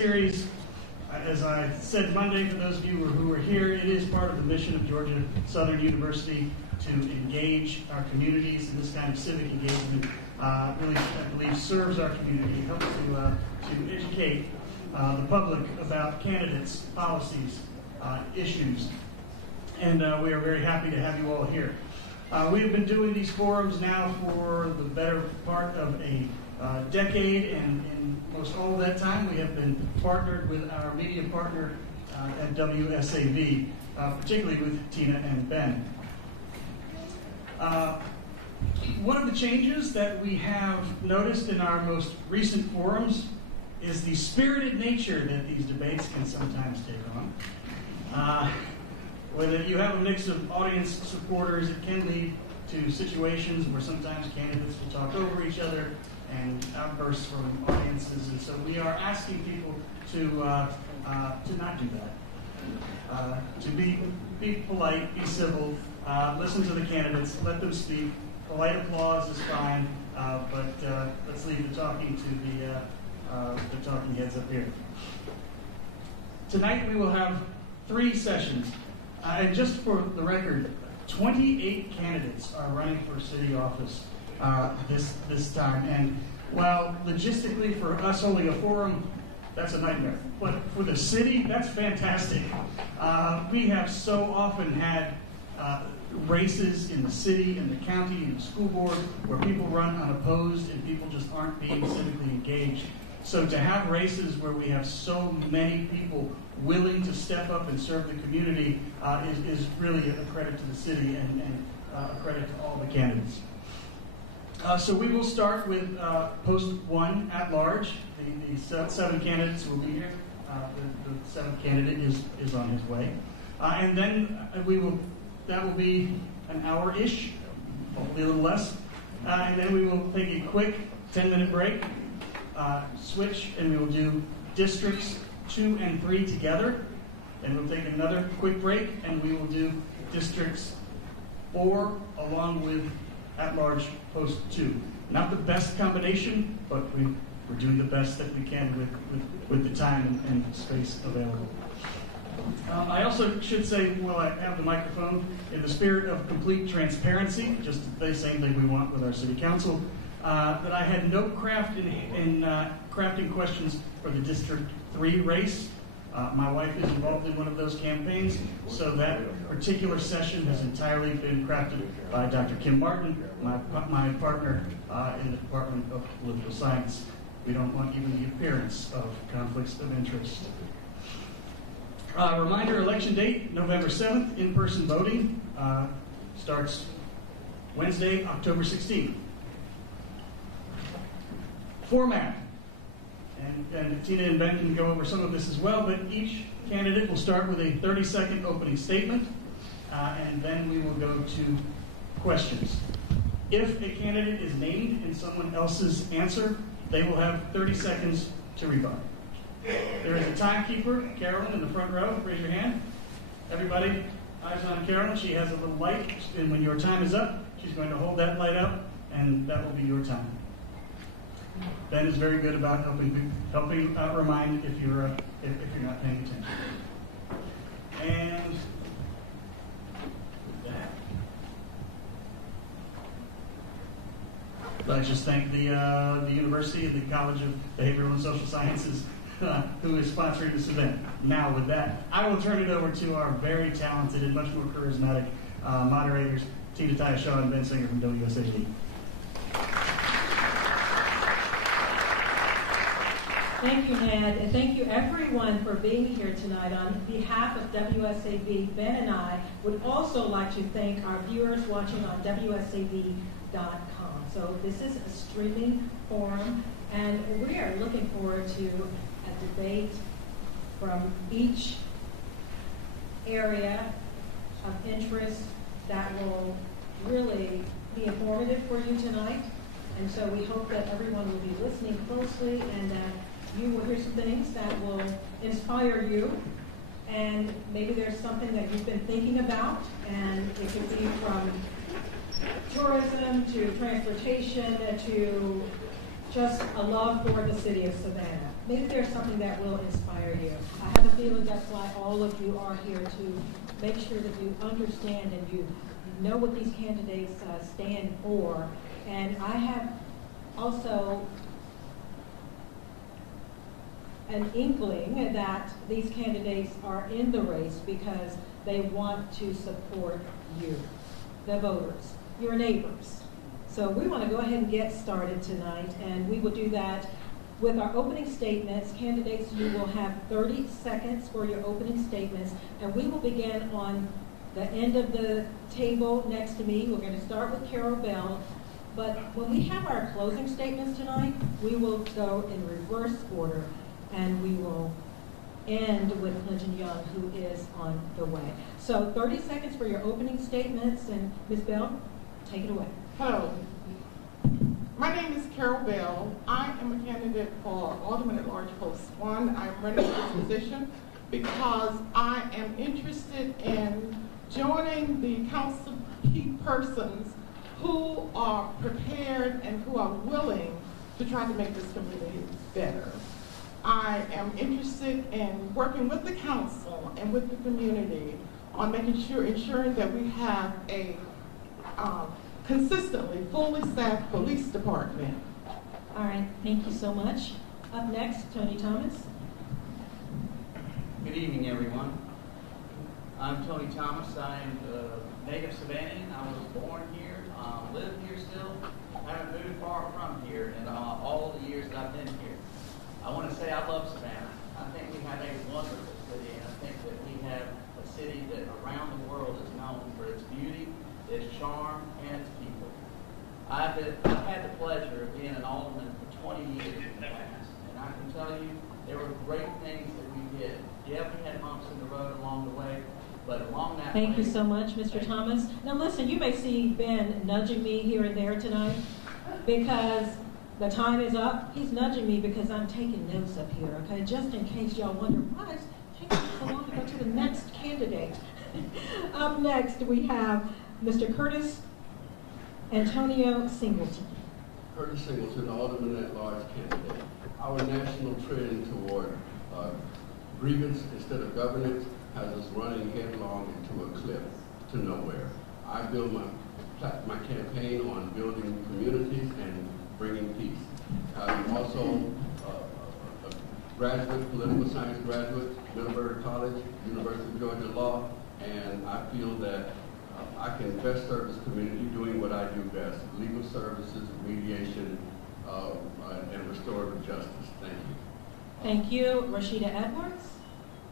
Series, as I said Monday, for those of you who are here, it is part of the mission of Georgia Southern University to engage our communities, and this kind of civic engagement really, I believe, serves our community, helps to educate the public about candidates, policies, issues, and we are very happy to have you all here. We have been doing these forums now for the better part of a decade, and in most all of that time we have been partnered with our media partner at WSAV, particularly with Tina and Ben. One of the changes that we have noticed in our most recent forums is the spirited nature that these debates can sometimes take on. When you have a mix of audience supporters, it can lead to situations where sometimes candidates will talk over each other and outbursts from audiences, and so we are asking people to not do that. To be polite, be civil, listen to the candidates, let them speak. Polite applause is fine, but let's leave the talking to the talking heads up here. Tonight we will have 3 sessions, and just for the record, 28 candidates are running for city office this time, and while logistically for us holding a forum, that's a nightmare, but for the city, that's fantastic. We have so often had races in the city, in the county, in the school board, where people run unopposed and people just aren't being civically engaged. So to have races where we have so many people willing to step up and serve the community is really a credit to the city and a credit to all the candidates. So we will start with post 1 at large. The 7 candidates will be here. The 7th candidate is on his way. And then that will be an hour-ish, hopefully a little less. And then we will take a quick 10-minute break, switch, and we will do districts 2 and 3 together. And we'll take another quick break, and we will do districts 4 along with at-large post 2. Not the best combination, but we're doing the best that we can with the time and space available. I also should say, while I have the microphone, in the spirit of complete transparency, just the same thing we want with our city council, that I had no craft in crafting questions for the District 3 race. My wife is involved in one of those campaigns, so that particular session has entirely been crafted by Dr. Kim Martin, my partner in the Department of Political Science. We don't want even the appearance of conflicts of interest. Reminder, election date, November 7th, in-person voting starts Wednesday, October 16th. Format. And Tina and Ben can go over some of this as well, but each candidate will start with a 30-second opening statement, and then we will go to questions. If a candidate is named in someone else's answer, they will have 30 seconds to rebut. There is a timekeeper, Carolyn, in the front row. Raise your hand. Everybody, eyes on Carolyn. She has a little light, and when your time is up, she's going to hold that light up, and that will be your time. Ben is very good about helping remind if you're not paying attention. And with that, I just thank the university and the College of Behavioral and Social Sciences who is sponsoring this event. Now, with that, I will turn it over to our very talented and much more charismatic moderators, Tina Shaw and Ben Singer from WSAV. Thank you, Ned, and thank you everyone for being here tonight. On behalf of WSAV, Ben and I would also like to thank our viewers watching on WSAV.com. So this is a streaming forum, and we are looking forward to a debate from each area of interest that will really be informative for you tonight. And so we hope that everyone will be listening closely and that you will hear some things that will inspire you, and maybe there's something that you've been thinking about, and it could be from tourism to transportation to just a love for the city of Savannah. maybe there's something that will inspire you. I have a feeling that's why all of you are here, to make sure that you understand and you know what these candidates stand for. And I have also an inkling that these candidates are in the race because they want to support you, the voters, your neighbors. So we want to go ahead and get started tonight, and we will do that with our opening statements. Candidates, you will have 30 seconds for your opening statements, and we will begin on the end of the table next to me. We're going to start with Carol Bell, but when we have our closing statements tonight, we will go in reverse order, and we will end with Clinton Young, who is on the way. So 30 seconds for your opening statements, and Ms. Bell, take it away. Hello, my name is Carol Bell. I am a candidate for Alderman at Large Post 1. I'm running for this position because I am interested in joining the council key persons who are prepared and who are willing to try to make this community better. I am interested in working with the council and with the community on ensuring that we have a consistently fully staffed police department. All right, thank you so much. Up next, Tony Thomas. Good evening, everyone. I'm Tony Thomas. I'm a native Savannahian. I was born here, live here still, haven't moved far from here in all of the years that I've been here. I want to say I love Savannah. I think we have a wonderful city, and I think that we have a city that around the world is known for its beauty, its charm, and its people. I've had the pleasure of being an alderman for 20 years in the past, and I can tell you there were great things that we did. Yeah, we had bumps in the road along the way, but along that Thank way, you so much, Mr. Thomas. Now listen, you may see Ben nudging me here and there tonight because the time is up. He's nudging me because I'm taking notes up here, okay? Just in case y'all wonder, why is it taking so long to go to the next candidate? Up next, we have Mr. Curtis Antonio Singleton. Curtis Singleton, Alderman at Large candidate. Our national trend toward grievance instead of governance has us running headlong into a cliff to nowhere. I build my campaign on building communities and bringing peace. I'm also a graduate, political science graduate, Middlebury College, University of Georgia Law, and I feel that I can best serve this community doing what I do best, legal services, mediation, and restorative justice. Thank you. Thank you. Roshida Edwards.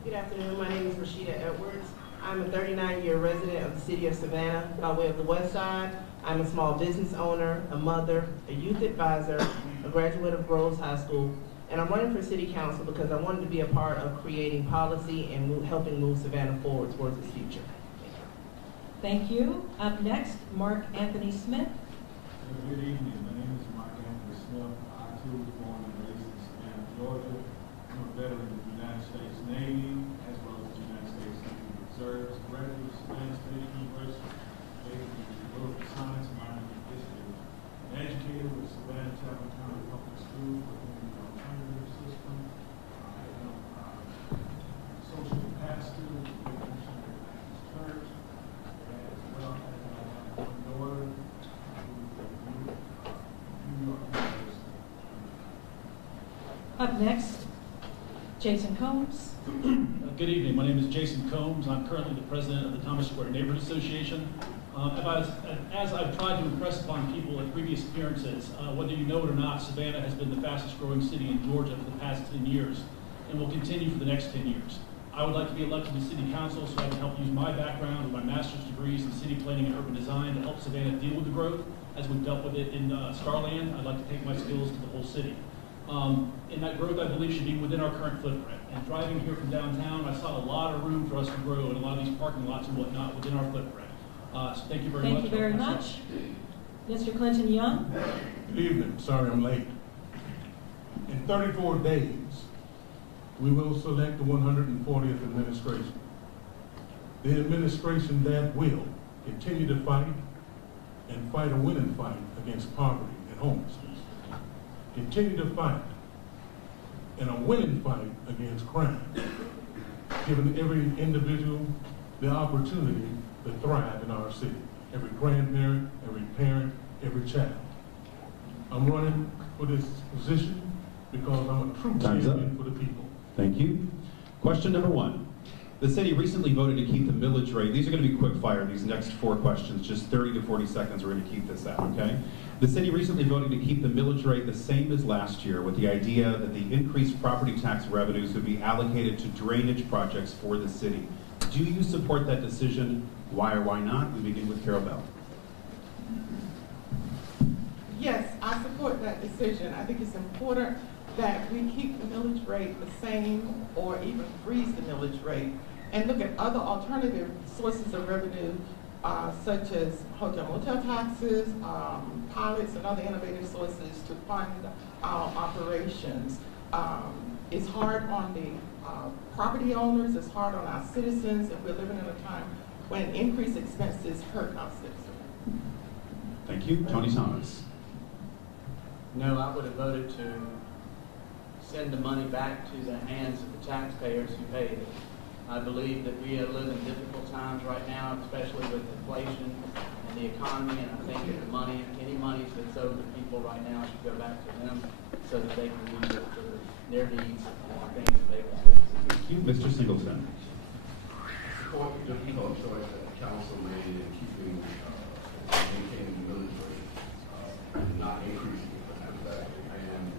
Good afternoon. My name is Roshida Edwards. I'm a 39-year resident of the city of Savannah by way of the West Side. I'm a small business owner, a mother, a youth advisor, a graduate of Rose High School, and I'm running for city council because I wanted to be a part of creating policy and helping move Savannah forward towards its future. Thank you. Up next, Marc Anthony Smith. Good evening. My name is Marc Anthony Smith. I too was born and raised in Savannah, Georgia. I'm a veteran of the United States Navy as well as the United States Navy Reserves, graduate of Savannah State University, majored in political science, minor in history. An educator with Savannah Chapel County Public Schools within the alternative system. I am a social pastor with the Missionary Baptist Church, as well as I have one daughter who is at New York University. Up next, Jason Combs. Good evening. My name is Jason Combs. I'm currently the president of the Thomas Square Neighborhood Association. As I've tried to impress upon people at previous appearances, whether you know it or not, Savannah has been the fastest growing city in Georgia for the past 10 years and will continue for the next 10 years. I would like to be elected to city council so I can help use my background with my master's degrees in city planning and urban design to help Savannah deal with the growth as we've dealt with it in Starland. I'd like to take my skills to the whole city. And that growth, I believe, should be within our current footprint. And driving here from downtown, I saw a lot of room for us to grow in a lot of these parking lots and whatnot within our footprint. So thank you very much. Thank you very much. Mr. Clinton Young. Good evening. Sorry I'm late. In 34 days, we will select the 140th administration. The administration that will continue to fight and fight a winning fight against poverty and homelessness. Continue to fight in a winning fight against crime, giving every individual the opportunity to thrive in our city. Every grandparent, every parent, every child. I'm running for this position because I'm a true champion for the people. Thank you. Question number 1. The city recently voted to keep the millage rate. These are going to be quick fire, these next 4 questions, just 30 to 40 seconds. We're going to keep this out, okay? The city recently voted to keep the millage rate the same as last year with the idea that the increased property tax revenues would be allocated to drainage projects for the city. Do you support that decision? Why or why not? We begin with Carol Bell. Yes, I support that decision. I think it's important that we keep the millage rate the same or even freeze the millage rate and look at other alternative sources of revenue such as hotel motel taxes, pilots, and other innovative sources to fund our operations. It's hard on the property owners, it's hard on our citizens, and we're living in a time when increased expenses hurt our citizens. Thank you. Tony Thomas. No, I would have voted to send the money back to the hands of the taxpayers who paid it. I believe that we live in difficult times right now, especially with inflation and the economy, and I think that the money, any money that's owed to people right now should go back to them so that they can use it for their needs and things that they want. Thank you. Mr. Singleton. Support the difficult choice that the council made in keeping, maintaining the millage rate, and not increasing it. And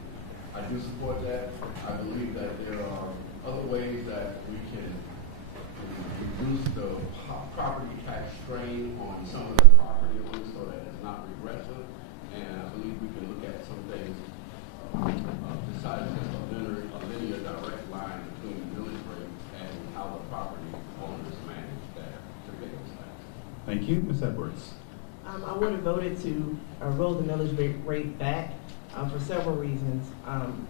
I do support that. I believe that there are other ways that we can reduce the property tax strain on some of the property owners so that it's not regressive. And I believe we can look at some things besides just a linear direct line between the millage rate and how the property owners manage that to pay those taxes. Thank you. Ms. Edwards. I would have voted to roll the millage rate back for several reasons.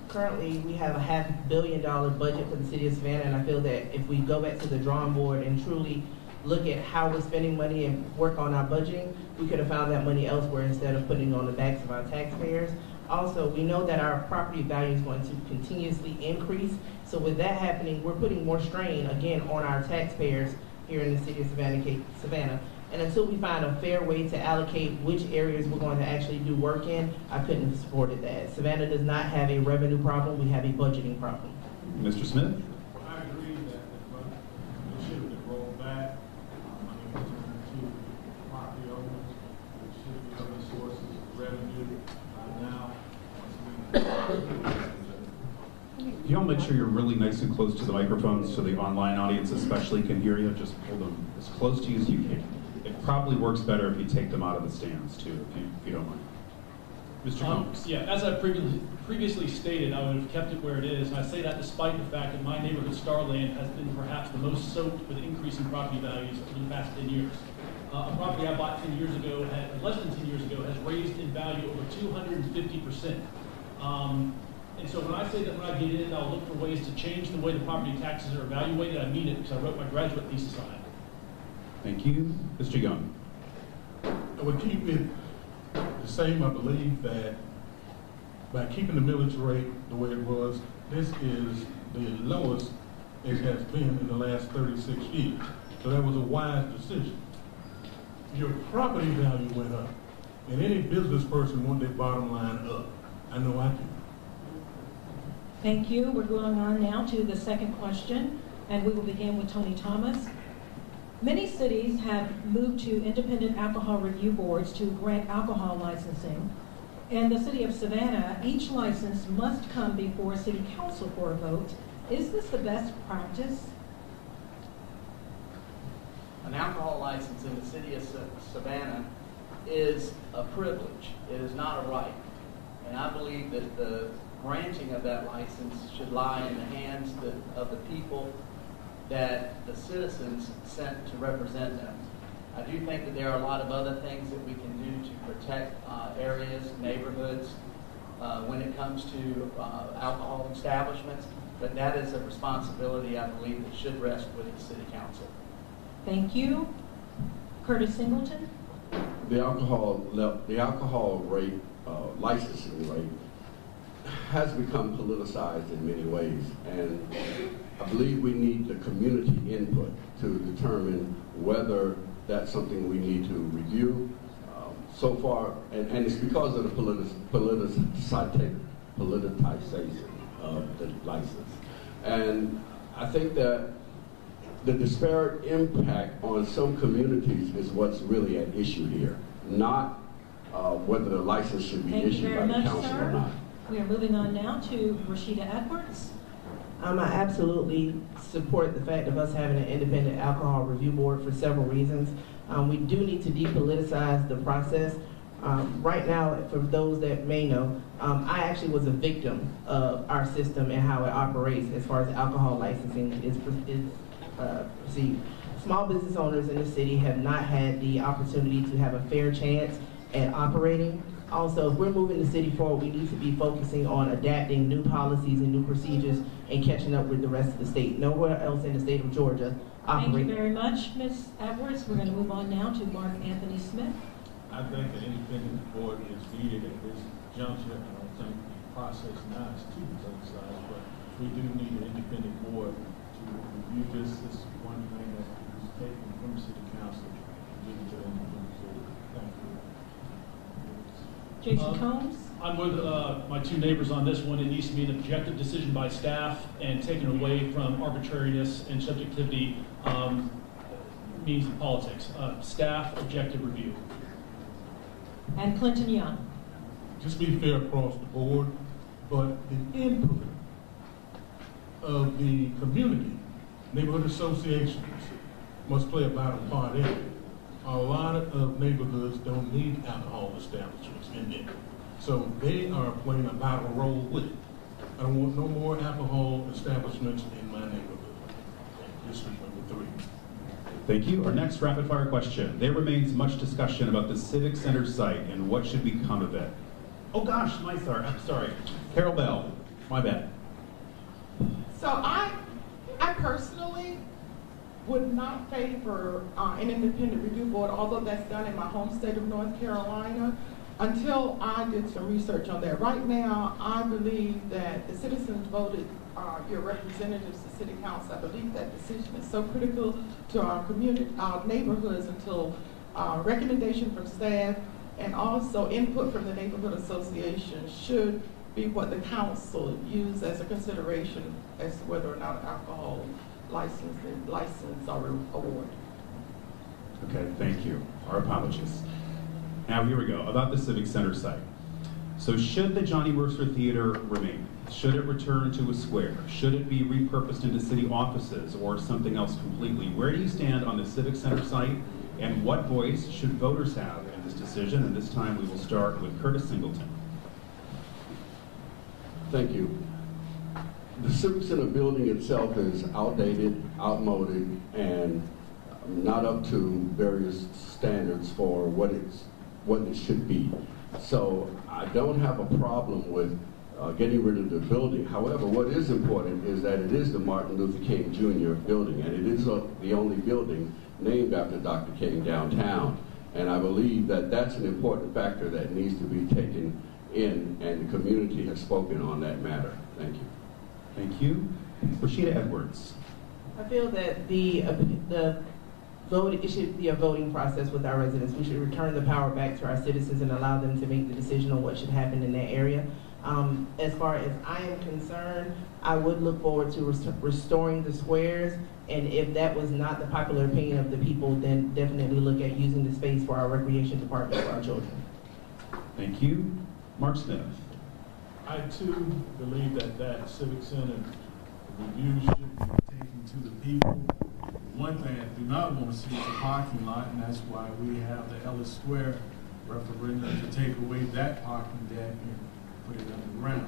Currently, we have a $500 million budget for the city of Savannah, and I feel that if we go back to the drawing board and truly look at how we're spending money and work on our budgeting, we could have found that money elsewhere instead of putting it on the backs of our taxpayers. Also, we know that our property value is going to continuously increase. So with that happening, we're putting more strain, again, on our taxpayers here in the city of Savannah. And until we find a fair way to allocate which areas we're going to actually do work in, I couldn't have supported that. Savannah does not have a revenue problem, we have a budgeting problem. Mr. Smith? I agree that it should have been rolled back. Money was turned to property owners, which should be other sources of revenue now. Can you all make sure you're really nice and close to the microphones so the online audience especially can hear you? Just hold them as close to you as you can. It probably works better if you take them out of the stands too, if you don't mind. Mr. Combs. Yeah, as I previously stated, I would have kept it where it is. And I say that despite the fact that my neighborhood, Starland, has been perhaps the most soaked with increasing property values over the past 10 years. A property I bought 10 years ago, less than 10 years ago, has raised in value over 250%. And so when I say that when I get in, I'll look for ways to change the way the property taxes are evaluated, I mean it because I wrote my graduate thesis on it. Thank you. Mr. Young. I would keep it the same. I believe that by keeping the millage rate the way it was, this is the lowest it has been in the last 36 years. So that was a wise decision. Your property value went up, and any business person wants their bottom line up. I know I do. Thank you. We're going on now to the second question, and we will begin with Tony Thomas. Many cities have moved to independent alcohol review boards to grant alcohol licensing. In the city of Savannah, each license must come before city council for a vote. Is this the best practice? An alcohol license in the city of Savannah is a privilege. It is not a right. And I believe that the granting of that license should lie in the hands of the people that the citizens sent to represent them. I do think that there are a lot of other things that we can do to protect areas, neighborhoods, when it comes to alcohol establishments, but that is a responsibility, I believe, that should rest with the city council. Thank you. Curtis Singleton. The alcohol rate, licensing rate, has become politicized in many ways, and I believe we need the community input to determine whether that's something we need to review. So far, and it's because of the politicization of the license. And I think that the disparate impact on some communities is what's really at issue here, not whether the license should be issued by the council or not. We are moving on now to Roshida Edwards. I absolutely support the fact of us having an independent alcohol review board for several reasons. We do need to depoliticize the process. Right now, for those that may know, I actually was a victim of our system and how it operates as far as alcohol licensing is perceived. Small business owners in the city have not had the opportunity to have a fair chance at operating. Also, if we're moving the city forward, we need to be focusing on adapting new policies and new procedures and catching up with the rest of the state. Nowhere else in the state of Georgia operates. Thank you very much, Ms. Edwards. We're going to move on now to Marc Anthony Smith. I think an independent board is needed at this juncture. I don't think the process now is too politicized, but we do need an independent board to review this. This is one thing that is taken from the city council and give it to the independent board. Thank you. Jason Combs. I'm with my two neighbors on this one. It needs to be an objective decision by staff and taken away from arbitrariness and subjectivity means of politics. Staff objective review. And Clinton Young. Just be fair across the board, but the input of the community, neighborhood associations, must play a vital part in it. A lot of neighborhoods don't need alcohol establishments in there. So they are playing a vital role with it. I don't want no more alcohol establishments in my neighborhood. This is number 3. Thank you. Our next rapid fire question. There remains much discussion about the Civic Center site and what should become of it. Oh gosh, I'm sorry. Carol Bell, my bad. So I personally would not favor an independent review board, although that's done in my home state of North Carolina, until I did some research on that. Right now, I believe that the citizens voted your representatives to city council. I believe that decision is so critical to our community, our neighborhoods, until recommendation from staff and also input from the neighborhood association should be what the council use as a consideration as to whether or not alcohol license or award. Okay, thank you. Our apologies. Now here we go, about the Civic Center site. So should the Johnny Mercer Theater remain? Should it return to a square? Should it be repurposed into city offices or something else completely? Where do you stand on the Civic Center site, and what voice should voters have in this decision? And this time we will start with Curtis Singleton. Thank you. The Civic Center building itself is outdated, outmoded, and not up to various standards for what it should be. So I don't have a problem with getting rid of the building. However, what is important is that it is the Martin Luther King Jr. building, and it is the only building named after Dr. King downtown. And I believe that that's an important factor that needs to be taken in, and the community has spoken on that matter. Thank you. Thank you. Roshida Edwards. I feel that it should be a voting process with our residents. We should return the power back to our citizens and allow them to make the decision on what should happen in that area. As far as I am concerned, I would look forward to restoring the squares, and if that was not the popular opinion of the people, then definitely look at using the space for our recreation department for our children. Thank you. Marc Smith. I too believe that Civic Center review should be taken to the people. One thing I do not want to see is a parking lot, and that's why we have the Ellis Square referendum to take away that parking deck and put it underground.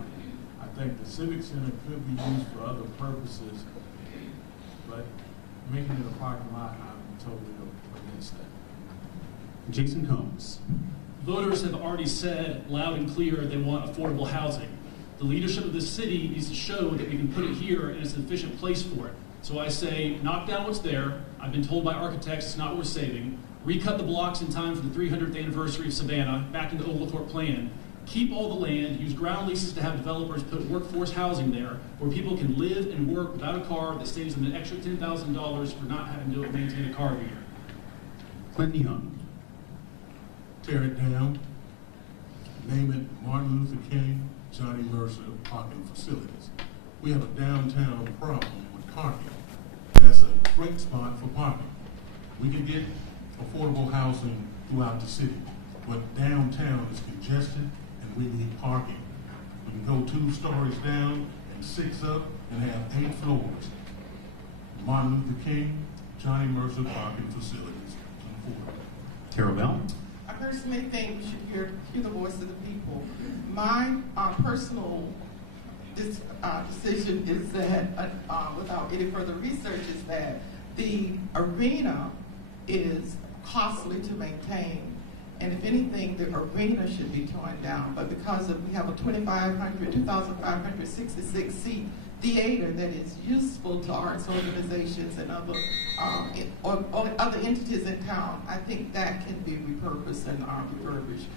I think the Civic Center could be used for other purposes, but making it a parking lot, I'm totally against that. Jason Combs. Voters have already said loud and clear they want affordable housing. The leadership of this city needs to show that we can put it here and it's an efficient place for it. So I say, knock down what's there. I've been told by architects it's not worth saving. Recut the blocks in time for the 300th anniversary of Savannah back in the Oval Court plan. keep all the land, use ground leases to have developers put workforce housing there, where people can live and work without a car that saves them an extra $10,000 for not having to maintain a car every year. Clinton Young. Tear it down, name it Martin Luther King, Johnny Mercer parking facilities. We have a downtown problem with parking. That's a great spot for parking. We can get affordable housing throughout the city, but downtown is congested and we need parking. We can go 2 stories down and 6 up and have 8 floors. Martin Luther King, Johnny Mercer parking facilities. Carol Bell. I personally think we should hear the voice of the people. My personal decision is that, without any further research, is that the arena is costly to maintain. And if anything, the arena should be torn down. But because we have a 2,566 seat theater that is useful to arts organizations and other other entities in town, I think that can be repurposed and refurbished.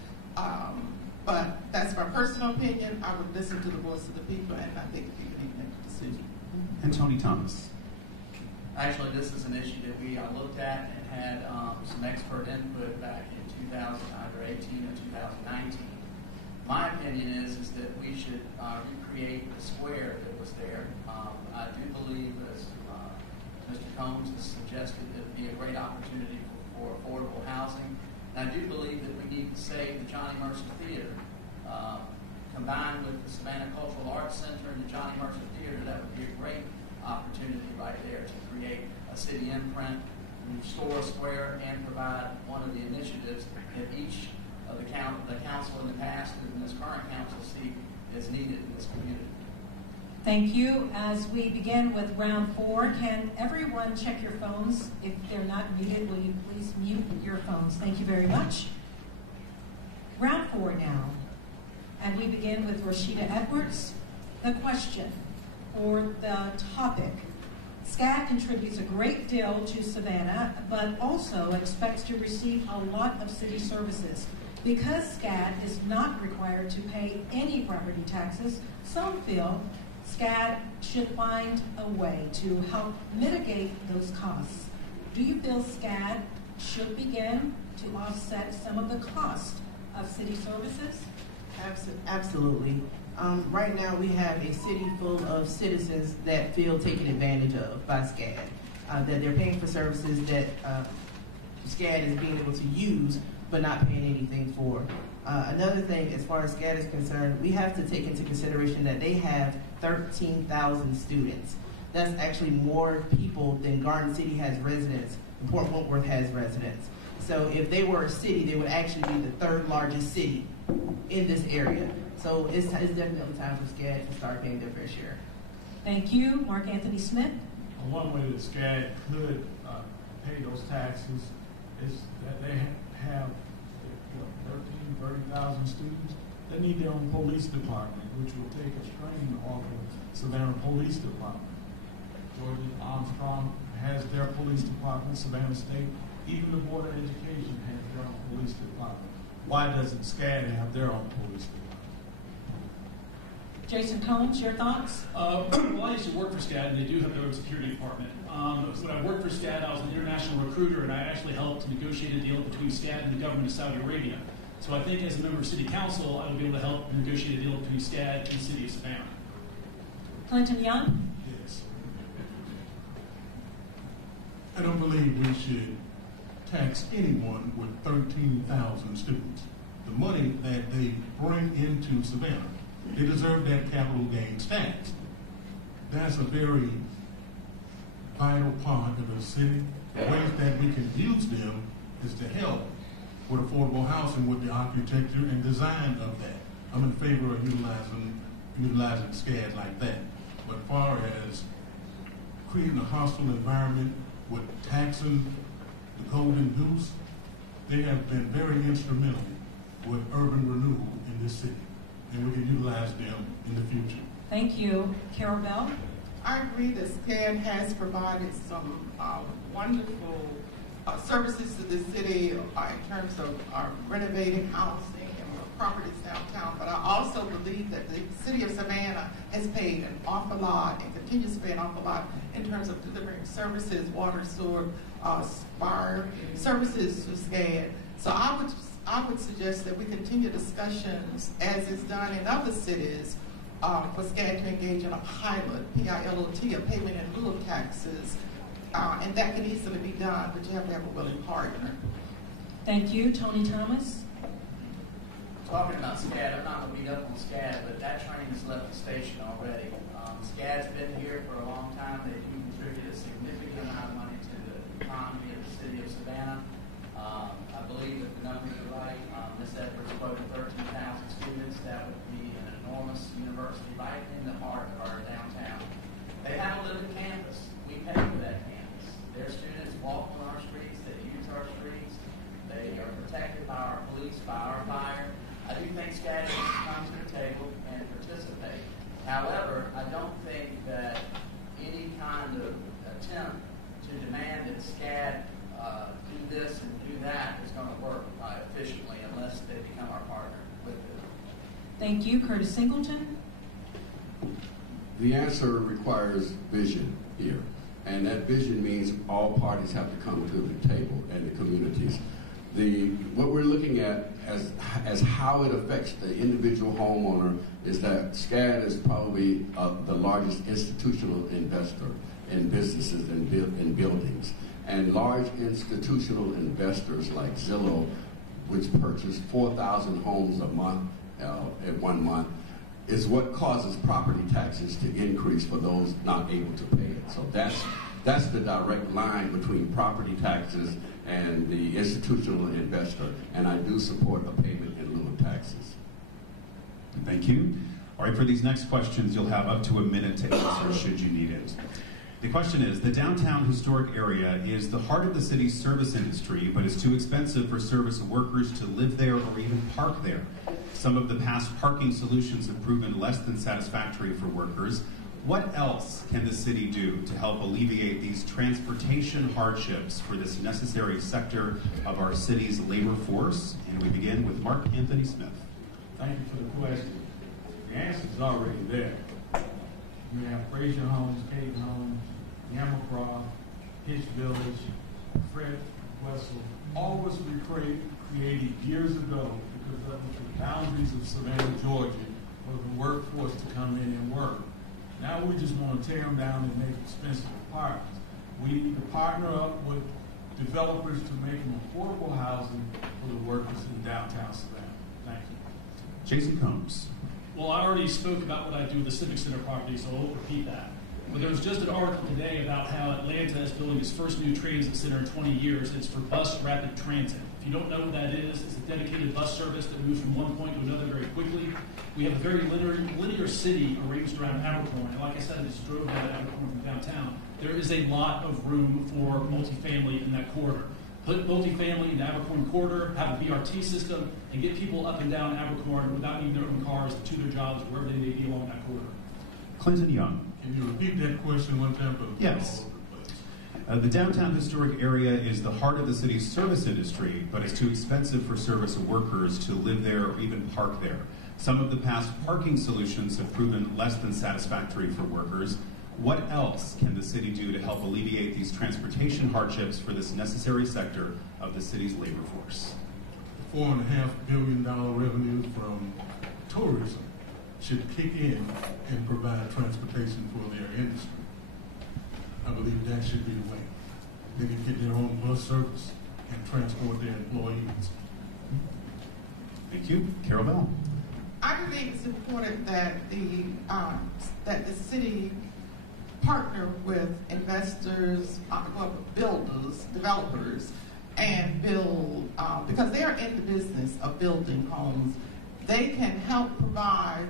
But that's my personal opinion. I would listen to the voice of the people, and I think the people need to make a decision. And Tony Thomas. Actually, this is an issue that we looked at and had some expert input back in 2018 and 2019. My opinion is that we should recreate the square that was there. I do believe, as Mr. Combs has suggested, that it would be a great opportunity for affordable housing. And I do believe that we need to save the Johnny Mercer Theater. Combined with the Savannah Cultural Arts Center and the Johnny Mercer Theater, that would be a great opportunity right there to create a city imprint, restore a square, and provide one of the initiatives that each of the council in the past and this current council see is needed in this community. Thank you. As we begin with round 4, can everyone check your phones? If they're not muted, will you please mute your phones? Thank you very much. Round 4 now. And we begin with Roshida Edwards. The question, or the topic: SCAD contributes a great deal to Savannah, but also expects to receive a lot of city services. Because SCAD is not required to pay any property taxes, some feel SCAD should find a way to help mitigate those costs. Do you feel SCAD should begin to offset some of the cost of city services? Absolutely. Right now we have a city full of citizens that feel taken advantage of by SCAD, that they're paying for services that SCAD is being able to use but not paying anything for. Another thing, as far as SCAD is concerned, we have to take into consideration that they have 13,000 students. That's actually more people than Garden City has residents, and Port Wentworth has residents. So if they were a city, they would actually be the 3rd largest city in this area. So it's definitely time for SCAD to start paying their fair share. Thank you. Mark Anthony Smith. One way that SCAD could pay those taxes is that they have 30,000 students. They need their own police department, which will take a strain off of Savannah Police Department. Georgia Armstrong has their police department, Savannah State. Even the Board of Education has their own police department. Why doesn't SCAD have their own police department? Jason Combs, your thoughts? Well, I used to work for SCAD, and they do have their own security department. When I worked for SCAD, I was an international recruiter, and I actually helped to negotiate a deal between SCAD and the government of Saudi Arabia. So I think as a member of City Council, I would be able to help negotiate a deal between SCAD and the City of Savannah. Clinton Young? Yes. I don't believe we should tax anyone with 13,000 students. The money that they bring into Savannah, they deserve that capital gains tax. That's a very vital part of the city. The ways that we can use them is to help with affordable housing, with the architecture and design of that. I'm in favor of utilizing SCAD like that. But as far as creating a hostile environment with taxing the golden goose, they have been very instrumental with urban renewal in this city, and we can utilize them in the future. Thank you. Carol Bell? I agree that SCAD has provided some wonderful services to the city in terms of renovating housing and properties downtown, but I also believe that the city of Savannah has paid an awful lot and continues to pay an awful lot in terms of delivering services, water, sewer, fire services to SCAD. So I would suggest that we continue discussions, as is done in other cities, for SCAD to engage in a pilot, P-I-L-O-T, a payment in lieu of taxes. And that can easily be done, but you have to have a willing partner. Thank you. Tony Thomas? Talking about SCAD, I'm not going to beat up on SCAD, but that train has left the station already. SCAD's been here for a long time. They do contribute a significant amount of money to the economy of the city of Savannah. I believe that the numbers are right. Ms. Edwards quoted 13,000 students. That would be an enormous university right in the heart of our downtown. They have a living campus. We pay for that campus. Their students walk on our streets. They use our streets. They are protected by our police, by our fire. I do think SCAD needs to come to the table and participate. However, I don't think that any kind of attempt to demand that SCAD do this and do that is going to work efficiently unless they become our partner with it. Thank you. Curtis Singleton? The answer requires vision here. And that vision means all parties have to come to the table and the communities. What we're looking at as how it affects the individual homeowner is that SCAD is probably the largest institutional investor in businesses and buildings. And large institutional investors like Zillow, which purchase 4,000 homes a month in 1 month, is what causes property taxes to increase for those not able to pay it. So that's the direct line between property taxes and the institutional investor, and I do support a payment in lieu of taxes. Thank you. All right, for these next questions, you'll have up to a minute to answer should you need it. The question is, the downtown historic area is the heart of the city's service industry, but is too expensive for service workers to live there or even park there. Some of the past parking solutions have proven less than satisfactory for workers. What else can the city do to help alleviate these transportation hardships for this necessary sector of our city's labor force? And we begin with Marc Anthony Smith. Thank you for the question. The answer is already there. You have Fraser Homes, Kate Homes, Yamacraw, Hitch Village, Fred Wessel. All was created years ago because of the boundaries of Savannah, Georgia, for the workforce to come in and work. Now we just want to tear them down and make expensive apartments. We need to partner up with developers to make them affordable housing for the workers in downtown Savannah. Thank you. Jason Combs. Well, I already spoke about what I do with the Civic Center property, so I won't repeat that. But there was just an article today about how Atlanta is building its first new transit center in 20 years. It's for bus rapid transit. If you don't know what that is, it's a dedicated bus service that moves from one point to another very quickly. We have a very linear city arranged around Abercorn. And like I said, I just drove down Abercorn from downtown. There is a lot of room for multifamily in that corridor. Put multifamily in the Abercorn corridor, have a BRT system, and get people up and down Abercorn without needing their own cars to their jobs wherever they may be along that corridor. Clinton Young. Can you repeat that question one time? Yes. The downtown historic area is the heart of the city's service industry, but it's too expensive for service workers to live there or even park there. Some of the past parking solutions have proven less than satisfactory for workers. What else can the city do to help alleviate these transportation hardships for this necessary sector of the city's labor force? $4.5 billion revenue from tourism should kick in and provide transportation for their industry. I believe that should be the way. They can get their own bus service and transport their employees. Thank you. Carol Bell. I believe it's important that the city partner with investors, builders, developers, and build, because they're in the business of building homes. They can help provide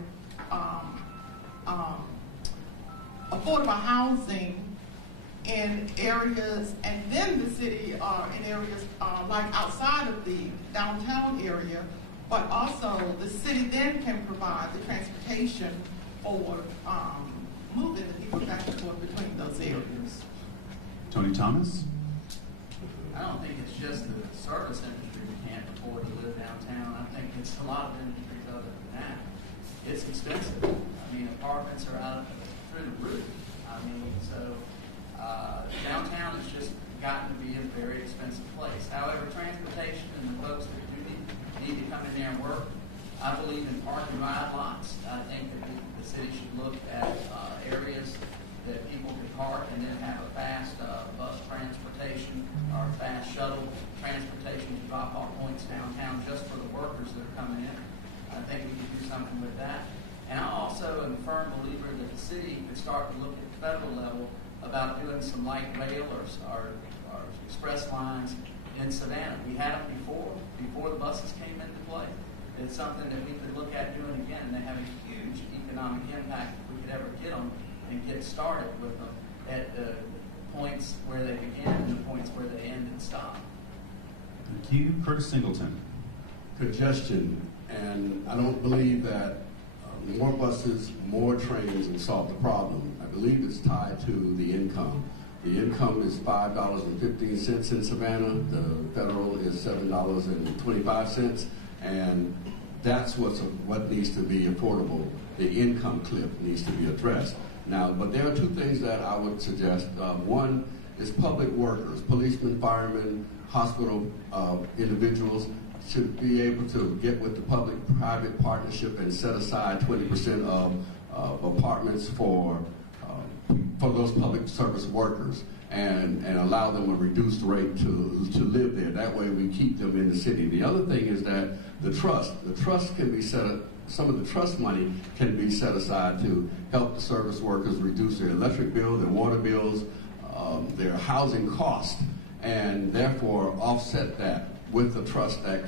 affordable housing in areas, and then the city in areas like outside of the downtown area, but also the city then can provide the transportation for moving the people back and forth between those areas. Tony Thomas. I don't think it's just the service industry we can't afford to live downtown. I think it's a lot of industries other than that. It's expensive. I mean, apartments are out through the roof. I mean, so downtown has just gotten to be a very expensive place. However, transportation and the folks that do need to come in there and work, I believe in park and ride lots. I think that the city should look at areas that people can park and then have a fast bus transportation or fast shuttle transportation to drop off points downtown just for the workers that are coming in. I think we could do something with that. And I also am a firm believer that the city could start to look at the federal level about doing some light rail or express lines in Savannah. We had them before the buses came into play. It's something that we could look at doing again, and they have a huge economic impact if we could ever get them and get started with them at the points where they begin and the points where they end and stop. Thank you. Curtis Singleton. Congestion, and I don't believe that more buses, more trains will solve the problem. I believe it's tied to the income. The income is $5.15 in Savannah. The federal is $7.25, and that's what needs to be affordable. The income cliff needs to be addressed. Now, but there are two things that I would suggest. One is public workers, policemen, firemen, hospital individuals should be able to get with the public-private partnership and set aside 20% of apartments for those public service workers and allow them a reduced rate to live there. That way we keep them in the city. The other thing is that the trust can be set up. Some of the trust money can be set aside to help the service workers reduce their electric bill, their water bills, their housing costs, and therefore offset that with the trust that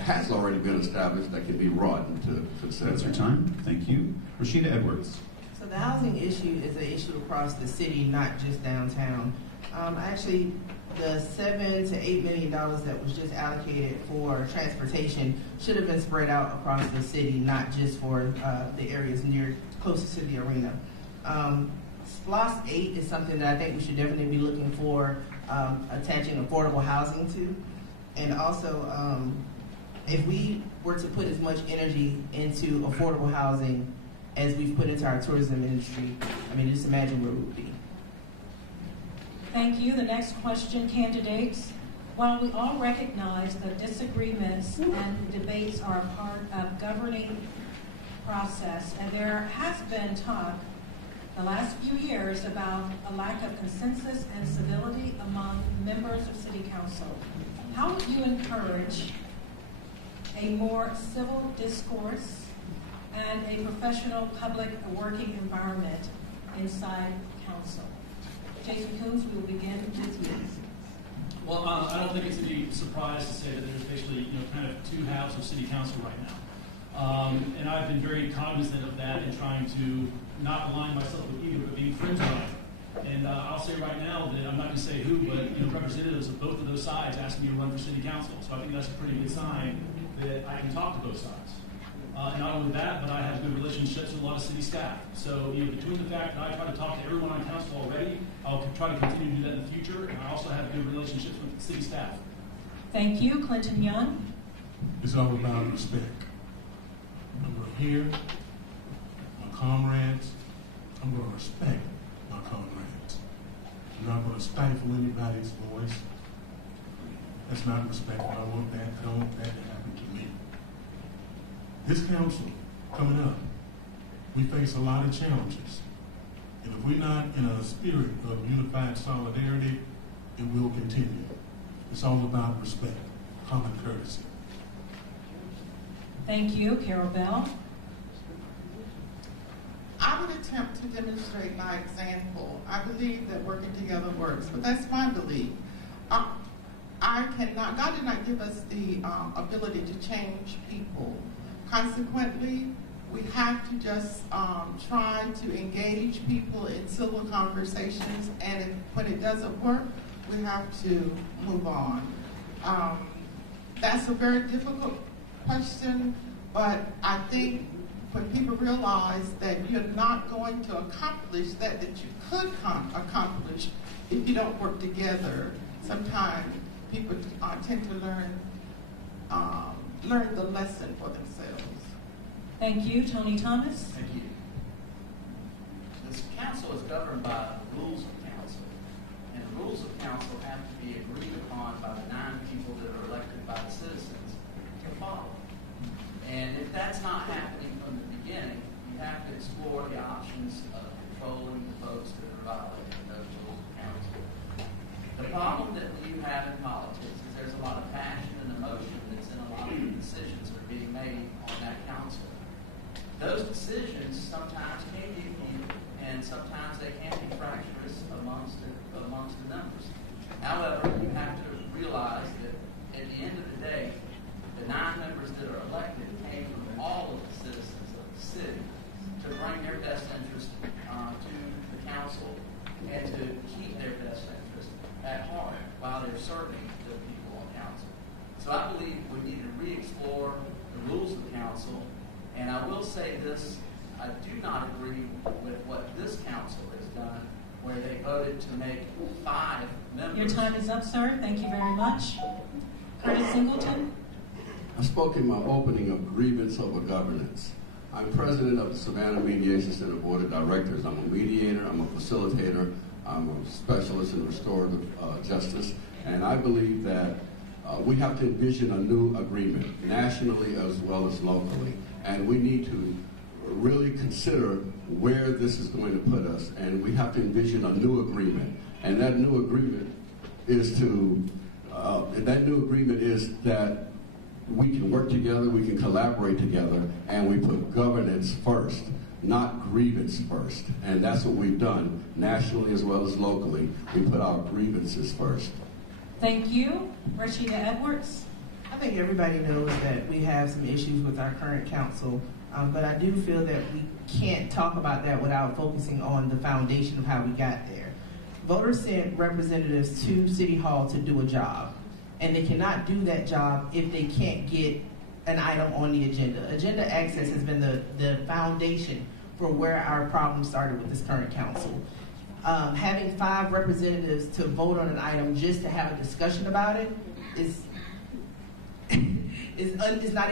has already been established that can be brought into success. That's your time. Thank you. Roshida Edwards. So the housing issue is an issue across the city, not just downtown. Actually, the $7 to $8 million that was just allocated for transportation should have been spread out across the city, not just for the areas closest to the arena. SLOSS 8 is something that I think we should definitely be looking for attaching affordable housing to. And also, if we were to put as much energy into affordable housing as we've put into our tourism industry, I mean, just imagine where we would be. Thank you. The next question, candidates. While we all recognize that disagreements and debates are a part of governing process, and there has been talk the last few years about a lack of consensus and civility among members of City Council, how would you encourage a more civil discourse and a professional public working environment inside Council? Jason Coombs, we will begin with you. Well, I don't think it's any surprise to say that there's basically, kind of two halves of City Council right now. And I've been very cognizant of that in trying to not align myself with either, but being friends with them. And I'll say right now that I'm not going to say who, but representatives of both of those sides asked me to run for City Council. So I think that's a pretty good sign that I can talk to both sides. And not only that, but I have good relationships with a lot of city staff. So between the fact that I try to talk to everyone on council already, I'll try to continue to do that in the future. And I also have good relationships with the city staff. Thank you. Clinton Young. It's all about respect. I'm going to hear my comrades. I'm going to respect my comrades. I'm not going to stifle anybody's voice. That's not respectful. I don't want that to happen to me. This council coming up, we face a lot of challenges. And if we're not in a spirit of unified solidarity, it will continue. It's all about respect, common courtesy. Thank you. Carol Bell. I would attempt to demonstrate my example. I believe that working together works, but that's my belief. God did not give us the ability to change people. Consequently, we have to just try to engage people in civil conversations, and when it doesn't work, we have to move on. That's a very difficult question, but I think when people realize that you're not going to accomplish that you could accomplish if you don't work together, sometimes people tend to learn the lesson for themselves. Thank you. Tony Thomas? Thank you. This council is governed by the rules of council, and the rules of council have to be agreed upon by the 9 people that are elected by the citizens to follow. And if that's not happening from the beginning, you have to explore the options of controlling the folks that are violating those rules of council. The problem that you have in politics is there's a lot of passion and emotion that's in a lot of the decisions that are being made on that council. Those decisions sometimes can be appealed, and sometimes they can be fractious amongst the members. However, you have to realize that at the end of the day, the 9 members that are elected came from all of the citizens of the city to bring their best interest to the council and to keep their best interest at heart while they're serving the people on council. So I believe we need to re-explore the rules of council. And I will say this, I do not agree with what this council has done, where they voted to make 5 members. Your time is up, sir. Thank you very much. Curtis Singleton? I spoke in my opening of grievance over governance. I'm president of the Savannah Mediation Center Board of Directors. I'm a mediator, I'm a facilitator, I'm a specialist in restorative justice, and I believe that we have to envision a new agreement, nationally as well as locally. And we need to really consider where this is going to put us, and we have to envision a new agreement. And that new agreement is that we can work together, we can collaborate together, and we put governance first, not grievance first. And that's what we've done nationally as well as locally. We put our grievances first. Thank you. Roshida Edwards? I think everybody knows that we have some issues with our current council, but I do feel that we can't talk about that without focusing on the foundation of how we got there. Voters sent representatives to City Hall to do a job, and they cannot do that job if they can't get an item on the agenda. Agenda access has been the foundation for where our problem started with this current council. Having 5 representatives to vote on an item just to have a discussion about it is it's not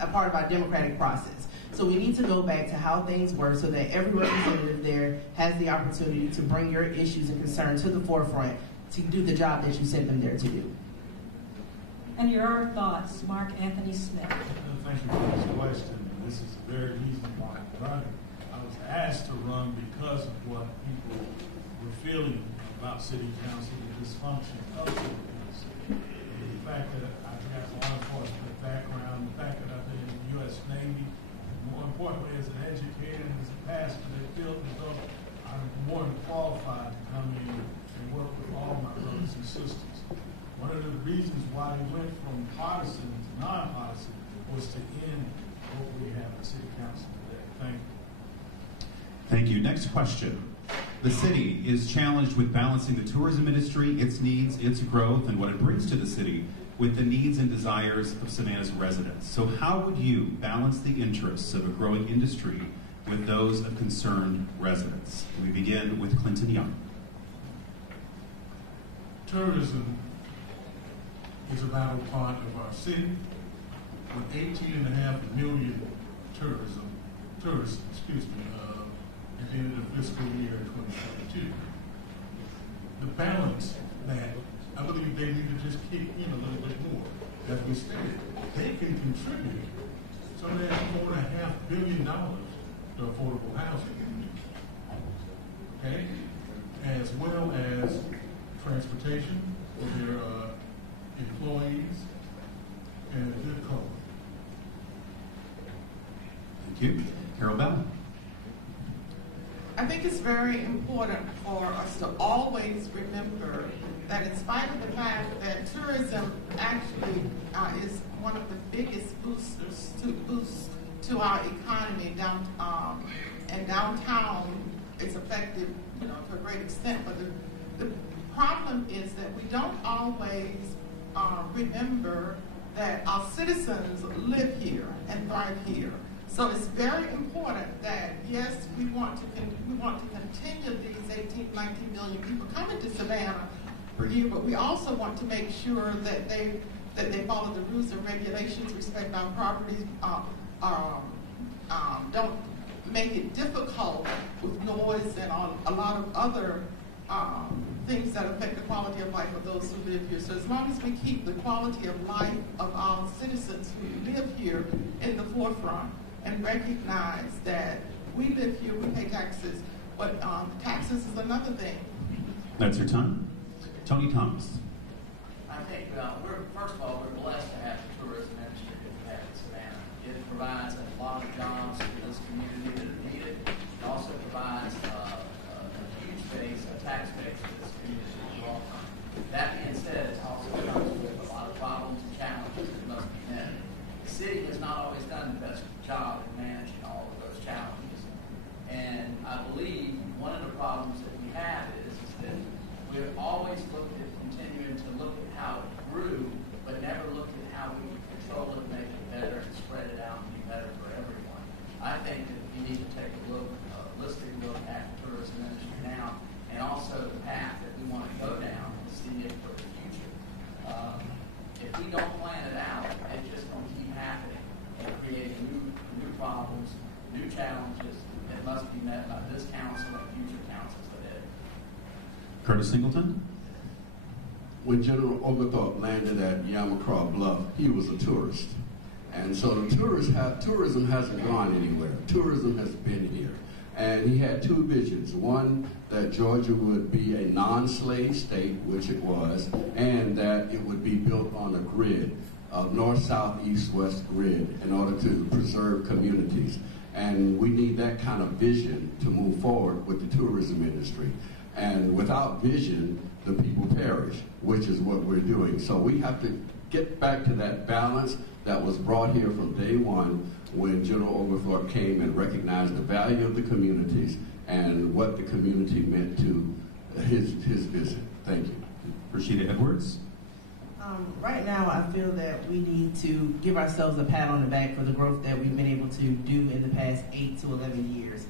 a part of our democratic process. So we need to go back to how things work so that every representative there has the opportunity to bring your issues and concerns to the forefront to do the job that you sent them there to do. And your thoughts, Marc Anthony Smith. Thank you for this question. This is a very easy one. I was asked to run because of what people were feeling about city council, the dysfunction of city council. And the fact that I have law enforcement background, the fact that I've been in the U.S. Navy, and more importantly as an educator and as a pastor, they feel as though I'm more than qualified to come in and work with all my brothers and sisters. One of the reasons why we went from partisan to nonpartisan was to end what we have at City Council today. Thank you. Thank you. Next question. The city is challenged with balancing the tourism industry, its needs, its growth, and what it brings to the city with the needs and desires of Savannah's residents. So how would you balance the interests of a growing industry with those of concerned residents? We begin with Clinton Young. Tourism is a vital part of our city, with 18.5 million tourists, at the end of the fiscal year 2022. The balance that I believe they need to just kick in a little bit more. As we stated, they can contribute some of that $4.5 billion to affordable housing. Okay? As well as transportation for their employees and a good code. Thank you. Carol Bell. I think it's very important for us to always remember that in spite of the fact that tourism actually is one of the biggest boosters to our economy and downtown is affected, to a great extent. But the problem is that we don't always remember that our citizens live here and thrive here. So it's very important that, yes, we want to continue these 19 million people coming to Savannah, per year, but we also want to make sure that they follow the rules and regulations, respect our properties, don't make it difficult with noise and on a lot of other things that affect the quality of life of those who live here. So as long as we keep the quality of life of our citizens who live here in the forefront and recognize that we live here, we pay taxes, but taxes is another thing. That's your time. Tony Thomas. I think first of all, we're blessed to have the tourism industry that we have in Savannah. It provides a lot of jobs for this community that are needed. It also provides a huge base, a tax base for this community to draw from. That being said, it also comes with a lot of problems and challenges that must be met. The city has not always done the best job in managing all of those challenges. And I believe one of the problems that we have is that we've always looked at continuing to look at how it grew, but never looked at how we can control it, make it better, and spread it out and be better for everyone. I think that we need to take a holistic look at the tourism industry now, and also the path that we want to go down and see it for the future. If we don't plan it out, it's just going to keep happening and creating new problems, new challenges that must be met by this council and future councils today. Curtis Singleton. When General Oglethorpe landed at Yamacraw Bluff, he was a tourist. And so the tourism hasn't gone anywhere. Tourism has been here. And he had two visions. One, that Georgia would be a non-slave state, which it was, and that it would be built on a grid, a north, south, east, west grid, in order to preserve communities. And we need that kind of vision to move forward with the tourism industry. And without vision, the people perish, which is what we're doing. So we have to get back to that balance that was brought here from day one when General Oglethorpe came and recognized the value of the communities and what the community meant to his visit. Thank you. Roshida Edwards. Right now, I feel that we need to give ourselves a pat on the back for the growth that we've been able to do in the past 8 to 11 years.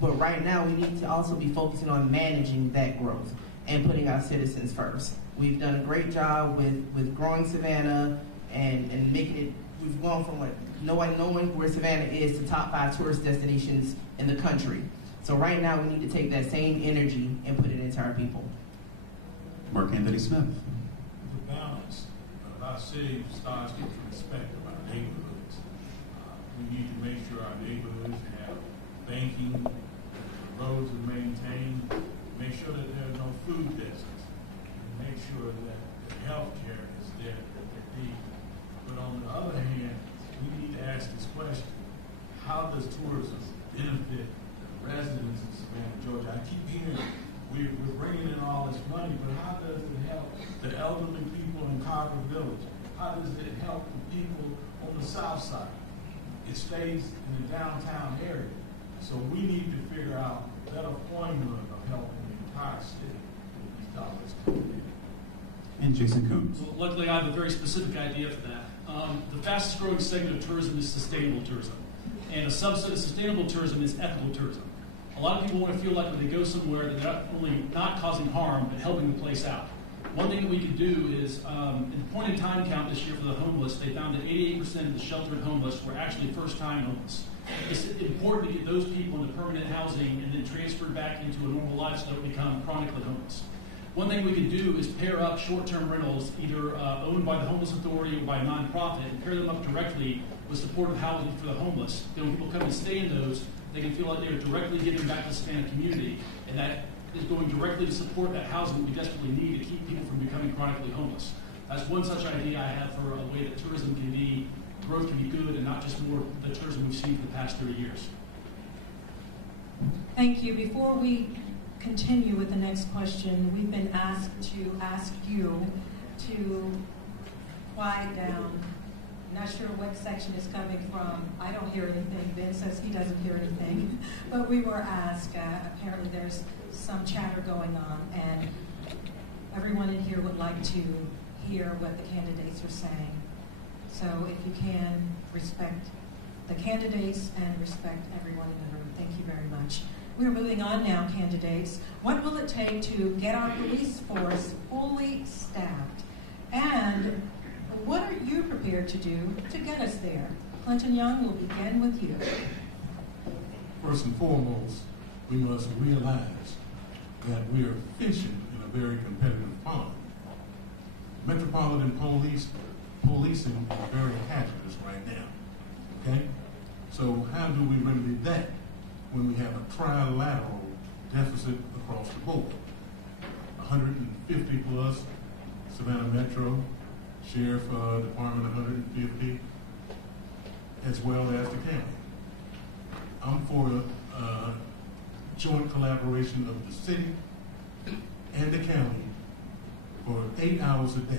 But right now, we need to also be focusing on managing that growth and putting our citizens first. We've done a great job with growing Savannah and making it, we've gone from knowing where Savannah is to top 5 tourist destinations in the country. So right now, we need to take that same energy and put it into our people. Marc Anthony Smith. The balance of our city starts with respect of our neighborhoods. We need to make sure our neighborhoods have banking, the roads are maintained, make sure that there are no food deserts, and make sure that the health care is there that they need. But on the other hand, we need to ask this question: how does tourism benefit the residents of Savannah, Georgia? I keep hearing we're bringing in all this money, but how does it help the elderly people in Carver Village? How does it help the people on the south side? It stays in the downtown area. So we need to figure out a better formula of helping the entire city with these dollars coming in. And Jason Coombs. Well, luckily, I have a very specific idea for that. The fastest growing segment of tourism is sustainable tourism. And a subset of sustainable tourism is ethical tourism. A lot of people want to feel like when they go somewhere that they're not only not causing harm, but helping the place out. One thing that we could do is, in the point in time count this year for the homeless, they found that 88% of the sheltered homeless were actually first-time homeless. It's important to get those people into permanent housing and then transferred back into a normal life so they don't become chronically homeless. One thing we can do is pair up short-term rentals, either owned by the Homeless Authority or by a nonprofit, and pair them up directly with supportive housing for the homeless. Then when people come and stay in those, they can feel like they are directly giving back to the Savannah community, and that is going directly to support that housing that we desperately need to keep people from becoming chronically homeless. That's one such idea I have for a way that tourism can be, growth can be good, and not just more the tourism we've seen for the past 30 years. Thank you. Before we continue with the next question, we've been asked to ask you to quiet down. I'm not sure what section is coming from. I don't hear anything. Ben says he doesn't hear anything. But we were asked, apparently there's some chatter going on, and everyone in here would like to hear what the candidates are saying. So if you can, respect the candidates and respect everyone in the room. Thank you very much. We are moving on now, candidates. What will it take to get our police force fully staffed? And what are you prepared to do to get us there? Clinton Young will begin with you. First and foremost, we must realize that we are fishing in a very competitive pond. Metropolitan policing is very hazardous right now. Okay? So how do we remedy that when we have a trilateral deficit across the board? 150 plus Savannah Metro, Sheriff Department 150, as well as the county. I'm for joint collaboration of the city and the county for 8 hours a day.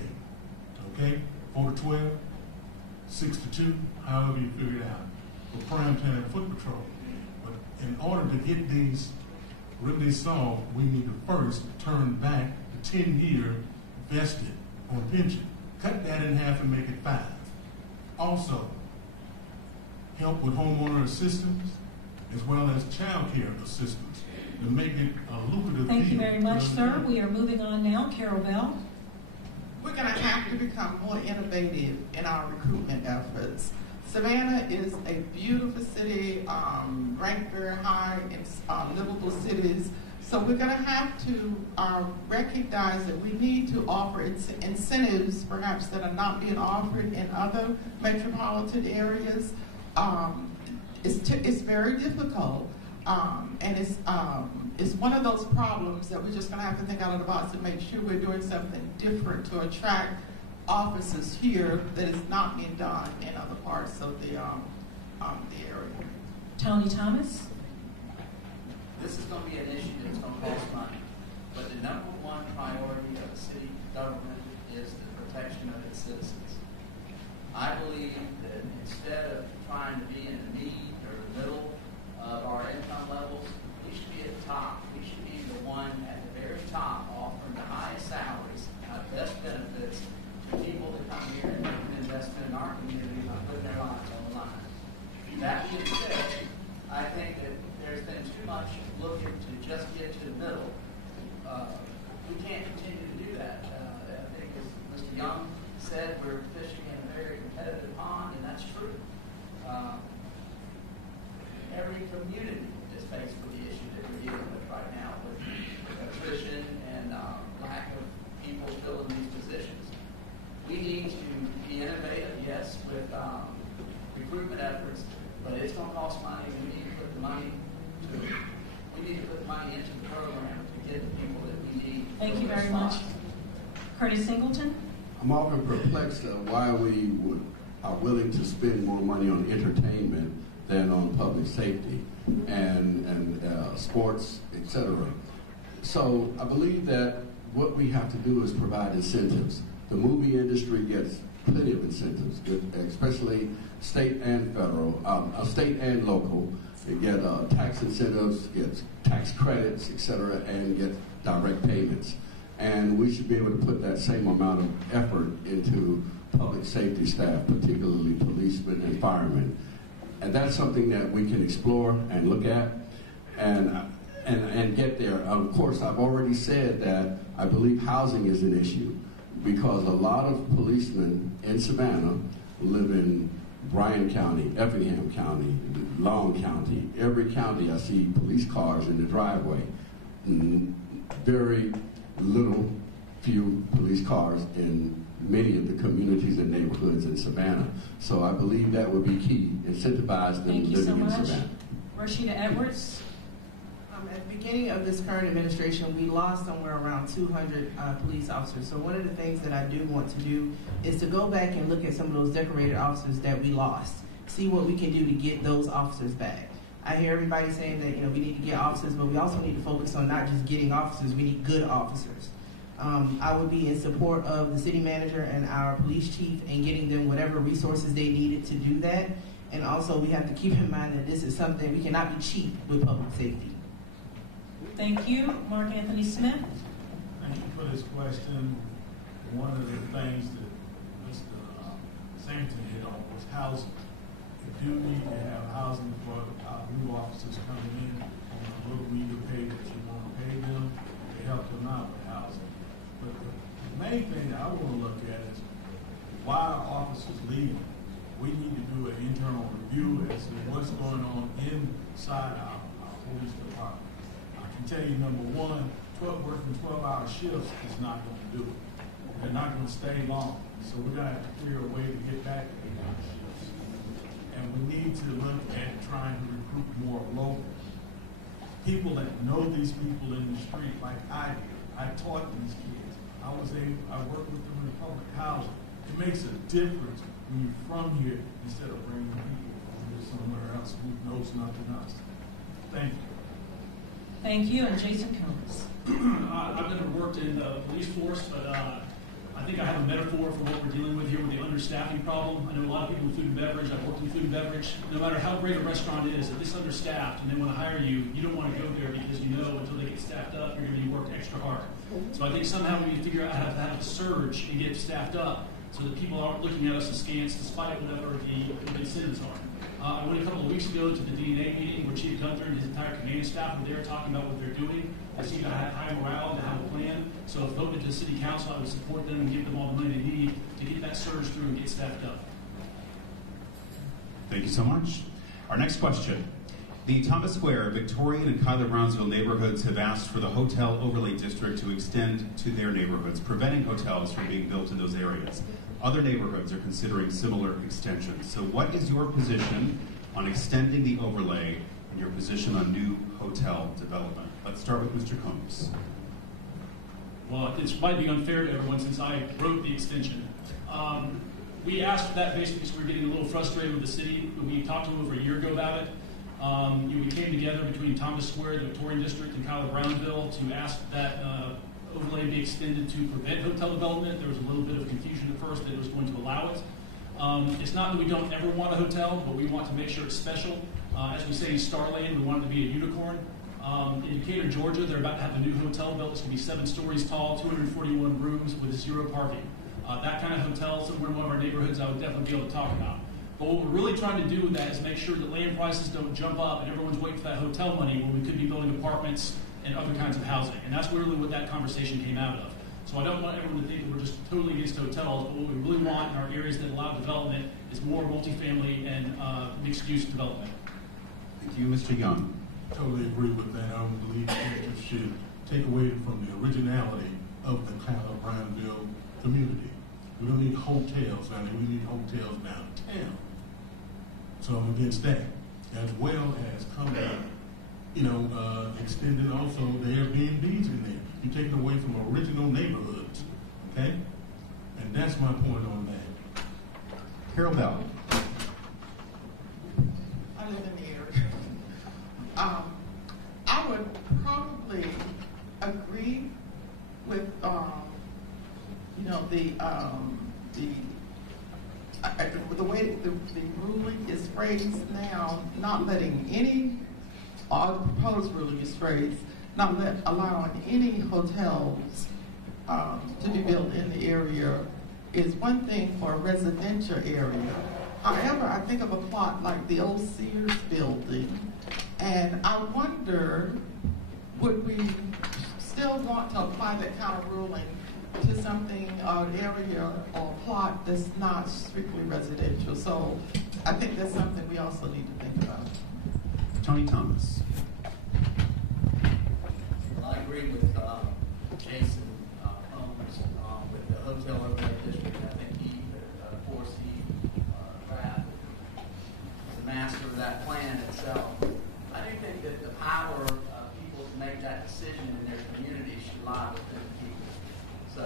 Okay? 4 to 12, 6 to 2, however you figure it out, for prime time foot patrol. But in order to get these really solved, we need to first turn back the 10-year vested on pension. Cut that in half and make it 5. Also, help with homeowner assistance as well as child care assistance to make it a lucrative Thank you deal very much, for sir. them. We are moving on now. Carol Bell. We're going to have to become more innovative in our recruitment efforts. Savannah is a beautiful city, ranked very high in livable cities. So we're going to have to recognize that we need to offer incentives, perhaps, that are not being offered in other metropolitan areas. It's very difficult, and it's one of those problems that we're just going to have to think out of the box and make sure we're doing something different to attract officers here that is not being done in other parts of the area. Tony Thomas. This is going to be an issue that's going to cost money, but the number one priority of the city government is the protection of its citizens. I believe that instead of trying to be in the need or the middle of our income levels, we should be at the top. We should be the one at the very top offering the highest salaries, best benefits to people that come here and make an investment in our community by putting their lives on the line. That being said, I think that there's been too much looking to just get to the middle. We can't continue to do that. I think as Mr. Young said, we're fishing in a very competitive pond, and that's true. Every community is faced with the issue that we're dealing with right now with attrition and lack of people filling these positions. We need to be innovative, yes, with recruitment efforts, but it's going to cost money. We need to put the money into the program to get the people that we need. Thank you very much. Curtis Singleton. I'm often perplexed at why we are willing to spend more money on entertainment than on public safety and sports, etc. So I believe that what we have to do is provide incentives. The movie industry gets plenty of incentives, especially state and federal, state and local. They get tax incentives, get tax credits, etc., and get direct payments. And we should be able to put that same amount of effort into public safety staff, particularly policemen and firemen. And that's something that we can explore and look at and get there. Of course, I've already said that I believe housing is an issue because a lot of policemen in Savannah live in Bryan County, Effingham County, Long County. Every county I see police cars in the driveway. Very few police cars in many of the communities and neighborhoods in Savannah. So I believe that would be key. Incentivize them Thank you living so in much. Savannah. Roshida Edwards. At the beginning of this current administration, we lost somewhere around 200 police officers. So one of the things that I do want to do is to go back and look at some of those decorated officers that we lost, see what we can do to get those officers back. I hear everybody saying that we need to get officers, but we also need to focus on not just getting officers, we need good officers. I would be in support of the city manager and our police chief and getting them whatever resources they needed to do that. And also we have to keep in mind that this is something, we cannot be cheap with public safety. Thank you. Marc Anthony Smith. Thank you for this question. One of the things that Mr. Singleton hit on was housing. We do need to have housing for our new officers coming in. what do we get paid that you want to pay them to help them out with housing. But the main thing that I want to look at is why are officers leaving? We need to do an internal review as to what's going on inside our police department. I can tell you, number one, working 12-hour shifts is not going to do it. They're not going to stay long. So we're going to have to figure a way to get back to 8-hour shifts. And we need to look at trying to recruit more local people that know these people in the street, like I do. I taught these kids. I worked with them in the public housing. It makes a difference when you're from here instead of bringing people from here somewhere else who knows nothing else. Thank you. Thank you, and Jason Combs. I've never worked in the police force, but I think I have a metaphor for what we're dealing with here with the understaffing problem. I know a lot of people in food and beverage. I've worked in food and beverage. No matter how great a restaurant is, if it's understaffed and they want to hire you, you don't want to go there because you know until they get staffed up, you're going to be worked extra hard. So I think somehow we need to figure out how to have a surge and get staffed up so that people aren't looking at us askance despite whatever the incentives are. I went a couple of weeks ago to the DNA meeting where Chief Gunther and his entire command staff were there talking about what they're doing. They seem to have high morale and to have a plan. So if voted to the city council, I would support them and give them all the money they need to get that surge through and get staffed up. Thank you so much. Our next question. The Thomas Square, Victorian, and Kyler Brownsville neighborhoods have asked for the hotel overlay district to extend to their neighborhoods, preventing hotels from being built in those areas. Other neighborhoods are considering similar extensions. So what is your position on extending the overlay and your position on new hotel development? Let's start with Mr. Combs. Well, it might be unfair to everyone since I wrote the extension. We asked for that basically because we were getting a little frustrated with the city. We talked to them over a year ago about it. We came together between Thomas Square, the Victorian District, and Kyler Brownsville to ask that overlay be extended to prevent hotel development. There was a little bit of confusion at first that it was going to allow it. It's not that we don't ever want a hotel, but we want to make sure it's special. As we say in Starland, we want it to be a unicorn. In Decatur, Georgia, they're about to have a new hotel built. It's going to be 7 stories tall, 241 rooms with 0 parking. That kind of hotel, somewhere in one of our neighborhoods, I would definitely be able to talk about. But what we're really trying to do with that is make sure that land prices don't jump up and everyone's waiting for that hotel money when we could be building apartments and other kinds of housing. And that's really what that conversation came out of. So I don't want everyone to think that we're just totally against hotels, but what we really want in our areas that allow development is more multifamily and mixed-use development. Thank you, Mr. Young. Totally agree with that. I don't believe that you should take away from the originality of the Kyler Brownsville community. We don't need hotels down there. We need hotels downtown. So I'm against that, as well as coming up, extending also the Airbnbs in there. You're taking away from original neighborhoods, okay? And that's my point on that. Carol Bell. I live in the area. I would probably agree with, the way the ruling is phrased now, not letting any, or the proposed ruling is phrased, not allowing any hotels to be built in the area is one thing for a residential area. However, I think of a plot like the old Sears building, and I wonder, would we still want to apply that kind of ruling to something, an area or plot that's not strictly residential? So I think that's something we also need to think about. Tony Thomas. I agree with Jason Holmes with the hotel overlay district. I think he, of course, Kraft is the master of that plan itself. I do think that the power of people to make that decision in their community should lie within the people. So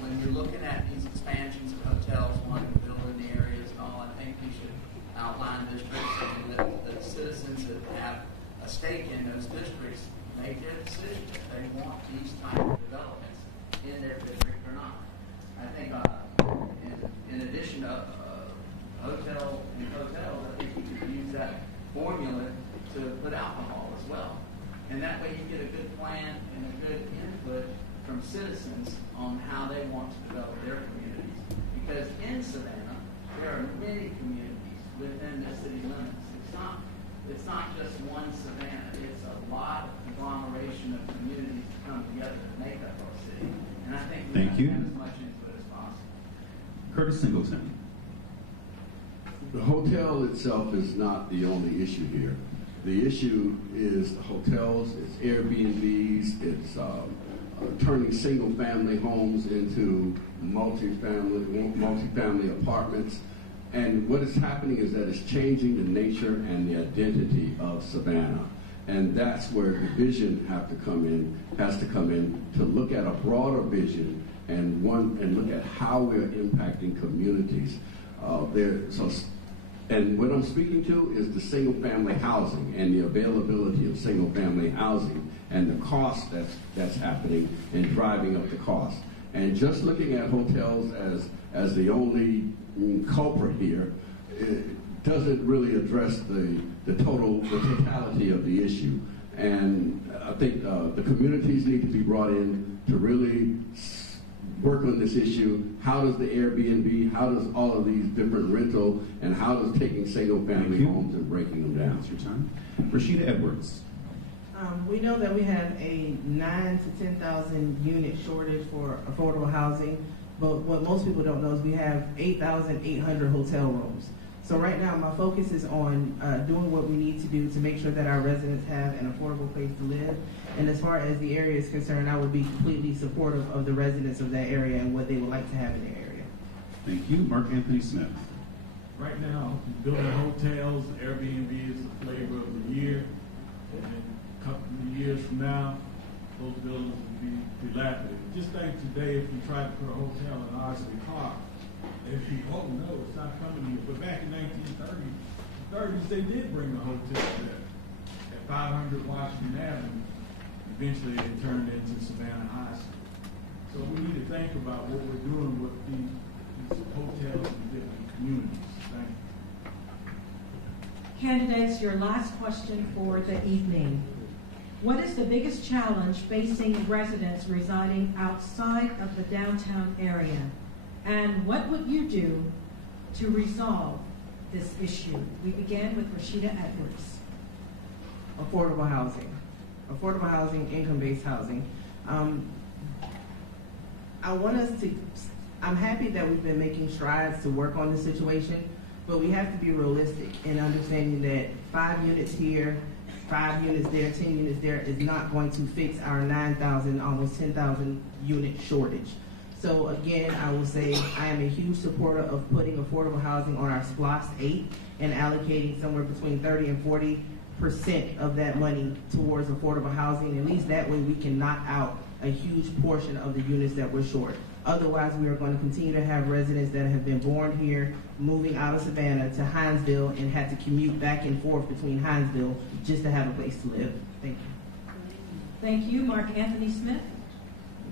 when you're looking at these expansions of hotels, wanting to build in the areas and all, I think you should outline districts and let the citizens that have a stake in those districts make their decision if they want these type of developments in their district or not. I think in addition to hotels, I think you could use that formula to put alcohol as well. And that way you get a good plan and a good input from citizens on how they want to develop their communities. Because in Savannah, there are many communities within the city limits. It's not it's not just one Savannah. It's a lot of conglomeration of communities that come together to make up our city. And I think we have to have as much input as possible. Curtis Singleton. The hotel itself is not the only issue here. The issue is the hotels, it's Airbnbs, it's turning single-family homes into multi-family apartments. And what is happening is that it's changing the nature and the identity of Savannah. And that's where the vision has to come in to look at a broader vision and look at how we're impacting communities. And what I'm speaking to is the single-family housing and the availability of single-family housing and the cost that's happening and driving up the cost. And just looking at hotels as the only culprit here, it doesn't really address the totality of the issue. And I think the communities need to be brought in to really work on this issue. How does the Airbnb, how does all of these different rental, and how does taking single-family homes and breaking them down? That's your time. Roshida Edwards. We know that we have a 9,000 to 10,000 unit shortage for affordable housing, but what most people don't know is we have 8,800 hotel rooms. So right now, my focus is on doing what we need to do to make sure that our residents have an affordable place to live. And as far as the area is concerned, I would be completely supportive of the residents of that area and what they would like to have in their area. Thank you. Marc Anthony Smith. Right now, building hotels, Airbnb is the flavor of the year. And then a couple of years from now, those buildings will be dilapidated. Just think today, if you try to put a hotel in Ardsley Park, if you, oh no, it's not coming here. But back in 1930s, they did bring a hotel there at 500 Washington Avenue. Eventually, it turned into Savannah High School. So we need to think about what we're doing with these hotels in different communities. Thank you. Candidates, your last question for the evening. What is the biggest challenge facing residents residing outside of the downtown area? And what would you do to resolve this issue? We begin with Roshida Edwards. Affordable housing. Affordable housing, income-based housing. I'm happy that we've been making strides to work on this situation, but we have to be realistic in understanding that 5 units here, 5 units there, 10 units there is not going to fix our 9,000, almost 10,000 unit shortage. So again, I will say I am a huge supporter of putting affordable housing on our SPLOST 8 and allocating somewhere between 30 and 40% of that money towards affordable housing. At least that way we can knock out a huge portion of the units that we're short. Otherwise, we are going to continue to have residents that have been born here, moving out of Savannah to Hinesville and had to commute back and forth between Hinesville just to have a place to live. Thank you. Thank you. Marc Anthony Smith.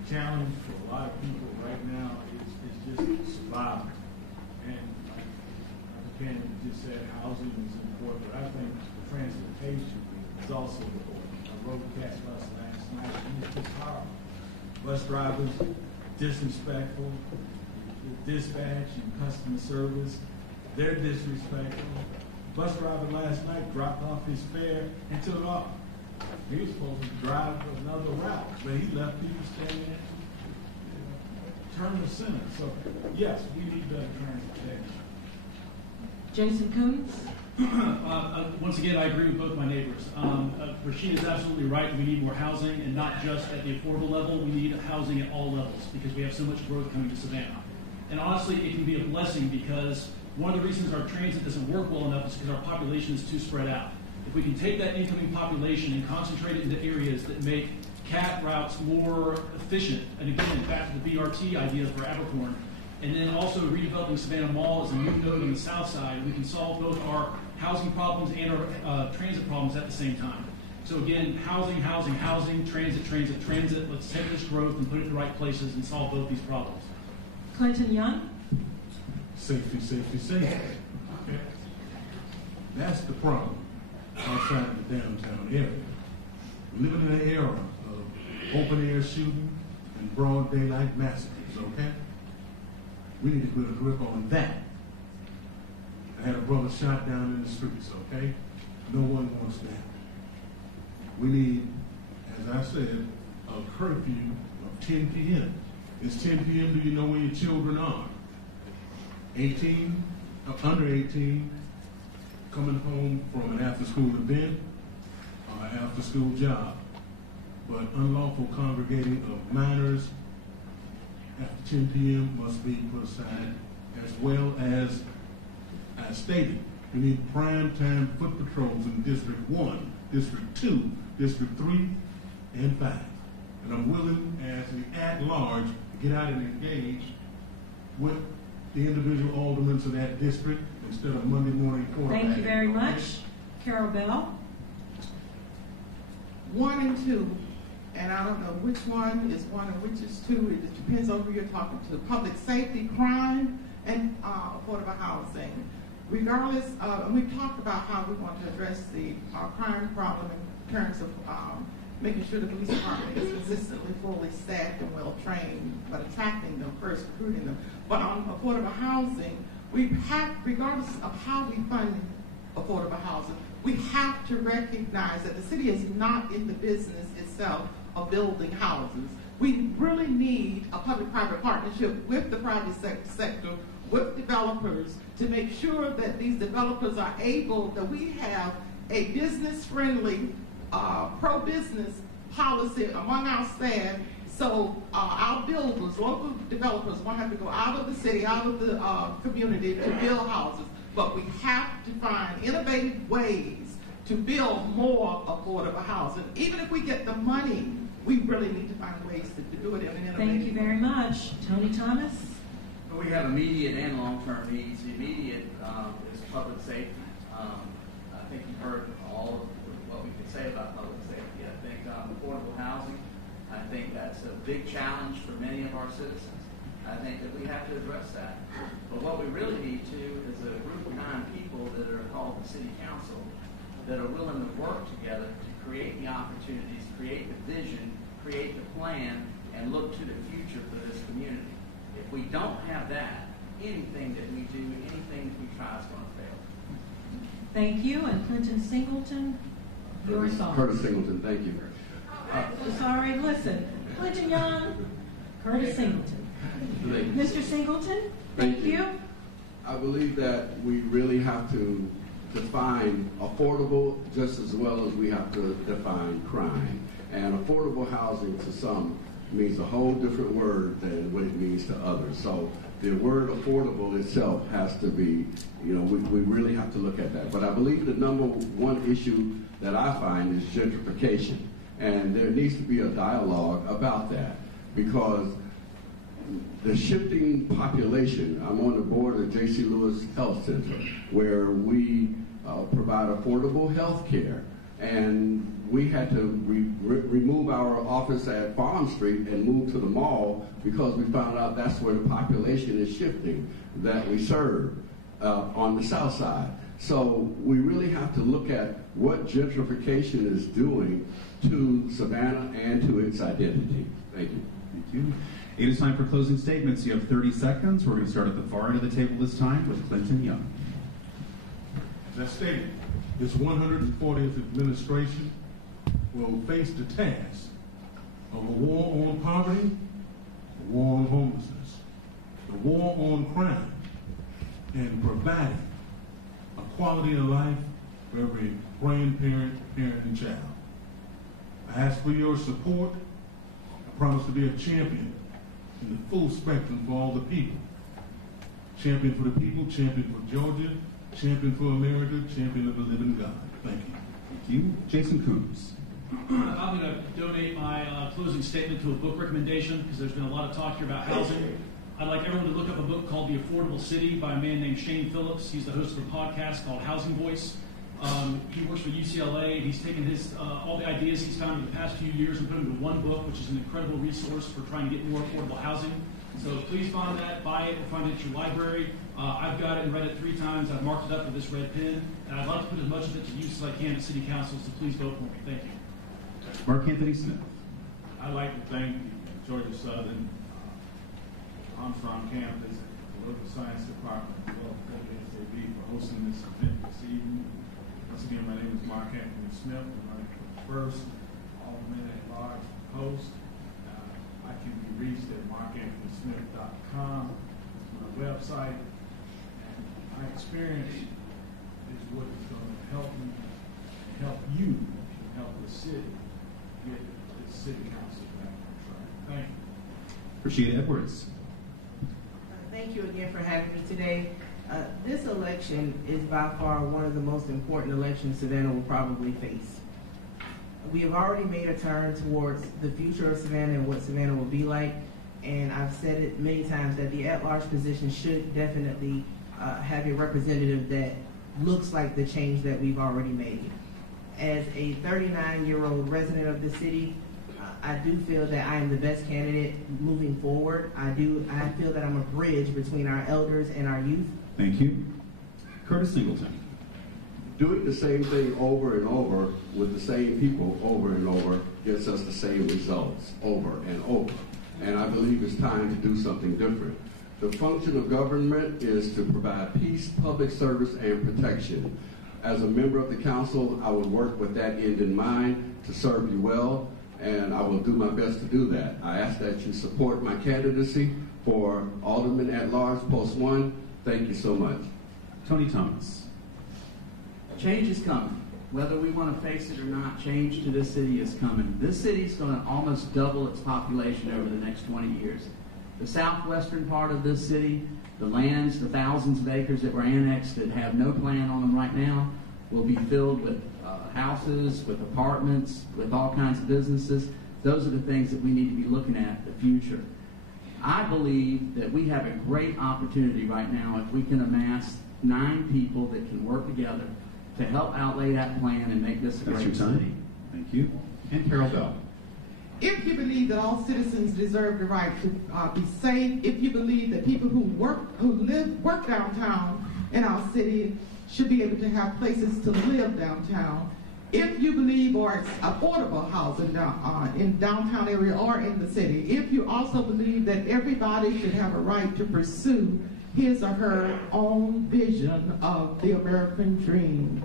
The challenge for a lot of people right now is just survival. And like the candidate just said, housing is important, but I think transportation is also important. I rode the Cash Bus last night, and it's just horrible. Bus drivers, disrespectful, the dispatch and customer service, they're disrespectful. Bus driver last night dropped off his fare and took off. He was supposed to drive another route, but he left people standing there. Turn the center. So, yes, we need better transportation. Jason Coons. Once again, I agree with both my neighbors. Rashida is absolutely right. We need more housing, and not just at the affordable level. We need housing at all levels because we have so much growth coming to Savannah. And honestly, it can be a blessing because one of the reasons our transit doesn't work well enough is because our population is too spread out. If we can take that incoming population and concentrate it into areas that make CAT routes more efficient, and again, back to the BRT idea for Abercorn, and then also redeveloping Savannah Mall as a new node on the south side, we can solve both our housing problems and our transit problems at the same time. So again, housing, transit. Let's take this growth and put it in the right places and solve both these problems. Clinton Young. Safety. That's the problem outside the downtown area. We're living in an era of open air shooting and broad daylight massacres, okay? We need to put a grip on that. I had a brother shot down in the streets, okay? No one wants that. We need, as I said, a curfew of 10 p.m. It's 10 p.m. Do you know where your children are? 18, under 18, coming home from an after-school event or an after-school job. But unlawful congregating of minors after 10 p.m. must be put aside, as well as stated, we need prime time foot patrols in District 1, District 2, District 3, and 5. And I'm willing, as the at-large, to get out and engage with the individual aldermen of that district instead of Monday morning quarterback. Thank you very much. Carol Bell. 1 and 2, and I don't know which one is 1 and which is 2. It depends on who you're talking to. Public safety, crime, and affordable housing. Regardless, we talked about how we want to address the crime problem in terms of making sure the police department is consistently fully staffed and well trained, but attracting them first, recruiting them. But on affordable housing, we have, regardless of how we fund affordable housing, we have to recognize that the city is not in the business itself of building houses. We really need a public-private partnership with the private sector, with developers, to make sure that these developers are able, that we have a business-friendly, pro-business policy among our staff, so our builders, local developers, won't have to go out of the city, out of the community to build houses. But we have to find innovative ways to build more affordable housing. Even if we get the money, we really need to find ways to do it in an innovative way. Thank you very much. Tony Thomas. We have immediate and long-term needs. The immediate is public safety. I think you've heard all of what we could say about public safety. I think affordable housing, I think that's a big challenge for many of our citizens. I think that we have to address that. But what we really need to is a group of 9 people that are called the City Council that are willing to work together to create the opportunities, create the vision, create the plan, and look to the future for this community. If we don't have that, anything that we do, anything that we try is going to fail. Thank you. And Clinton Singleton, your song. Curtis Singleton, thank you. Sorry, listen. Clinton Young, Curtis Singleton. Mr. Singleton, thank you. I believe that we really have to define affordable just as well as we have to define crime. And affordable housing to some means a whole different word than what it means to others. So the word affordable itself has to be, we really have to look at that. But I believe the number one issue that I find is gentrification. And there needs to be a dialogue about that, because the shifting population, I'm on the board of J.C. Lewis Health Center, where we provide affordable health care. And we had to remove our office at Farm Street and move to the mall because we found out that's where the population is shifting that we serve on the south side. So we really have to look at what gentrification is doing to Savannah and to its identity. Thank you. Thank you. It is time for closing statements. You have 30 seconds. We're going to start at the far end of the table this time with Clinton Young. As I stated, this 140th administration will face the task of a war on poverty, a war on homelessness, a war on crime, and providing a quality of life for every grandparent, parent, and child. I ask for your support. I promise to be a champion in the full spectrum for all the people. Champion for the people, champion for Georgia, champion for America, champion of the living God. Thank you. Thank you. Jason Coombs. I'm going to donate my closing statement to a book recommendation because there's been a lot of talk here about housing. I'd like everyone to look up a book called The Affordable City by a man named Shane Phillips. He's the host of a podcast called Housing Voice. He works for UCLA, and he's taken his all the ideas he's found in the past few years and put them into one book, which is an incredible resource for trying to get more affordable housing. So please find that, buy it, or find it at your library. I've got it and read it 3 times. I've marked it up with this red pen, and I'd like to put as much of it to use as I can at City Council, so please vote for me. Thank you. Marc Anthony Smith. I'd like to thank the Georgia Southern Armstrong campus, the Political Science Department, as well as WSAV for hosting this event this evening. Once again, my name is Marc Smith. I'm running for the first Alderman at Large post. I can be reached at marcanthonysmith.com. It's my website. And my experience is what is going to help me, help you, and help the city get the city council back on track. Thank you. Roshida Edwards. Thank you again for having me today. This election is by far one of the most important elections Savannah will probably face. We have already made a turn towards the future of Savannah and what Savannah will be like, and I've said it many times that the at-large position should definitely have a representative that looks like the change that we've already made. As a 39-year-old resident of the city, I do feel that I am the best candidate moving forward. I feel that I'm a bridge between our elders and our youth. Thank you. Curtis Singleton. Doing the same thing over and over with the same people over and over gets us the same results over and over. And I believe it's time to do something different. The function of government is to provide peace, public service, and protection. As a member of the council, I would work with that end in mind to serve you well, and I will do my best to do that. I ask that you support my candidacy for Alderman at Large, Post 1. Thank you so much. Tony Thomas. Change is coming. Whether we want to face it or not, change to this city is coming. This city is going to almost double its population over the next 20 years. The southwestern part of this city, the lands, the thousands of acres that were annexed that have no plan on them right now, will be filled with houses, with apartments, with all kinds of businesses. Those are the things that we need to be looking at in the future. I believe that we have a great opportunity right now if we can amass 9 people that can work together to help outlay that plan and make this a great city. Thank you. And Carol Bell. If you believe that all citizens deserve the right to be safe, if you believe that people who work downtown in our city should be able to have places to live downtown, if you believe, or it's affordable housing in downtown area or in the city, if you also believe that everybody should have a right to pursue his or her own vision of the American dream,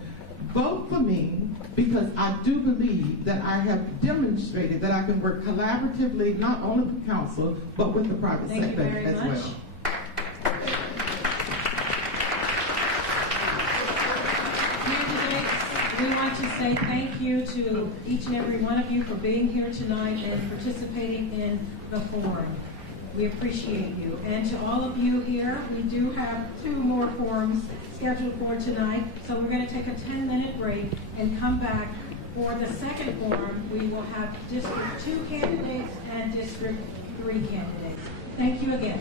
vote for me, because I do believe that I have demonstrated that I can work collaboratively not only with council but with the private sector as well. We want to say thank you to each and every one of you for being here tonight and participating in the forum. We appreciate you. And to all of you here, we do have 2 more forums scheduled for tonight, so we're going to take a 10-minute break and come back for the second forum. We will have District 2 candidates and District 3 candidates. Thank you again.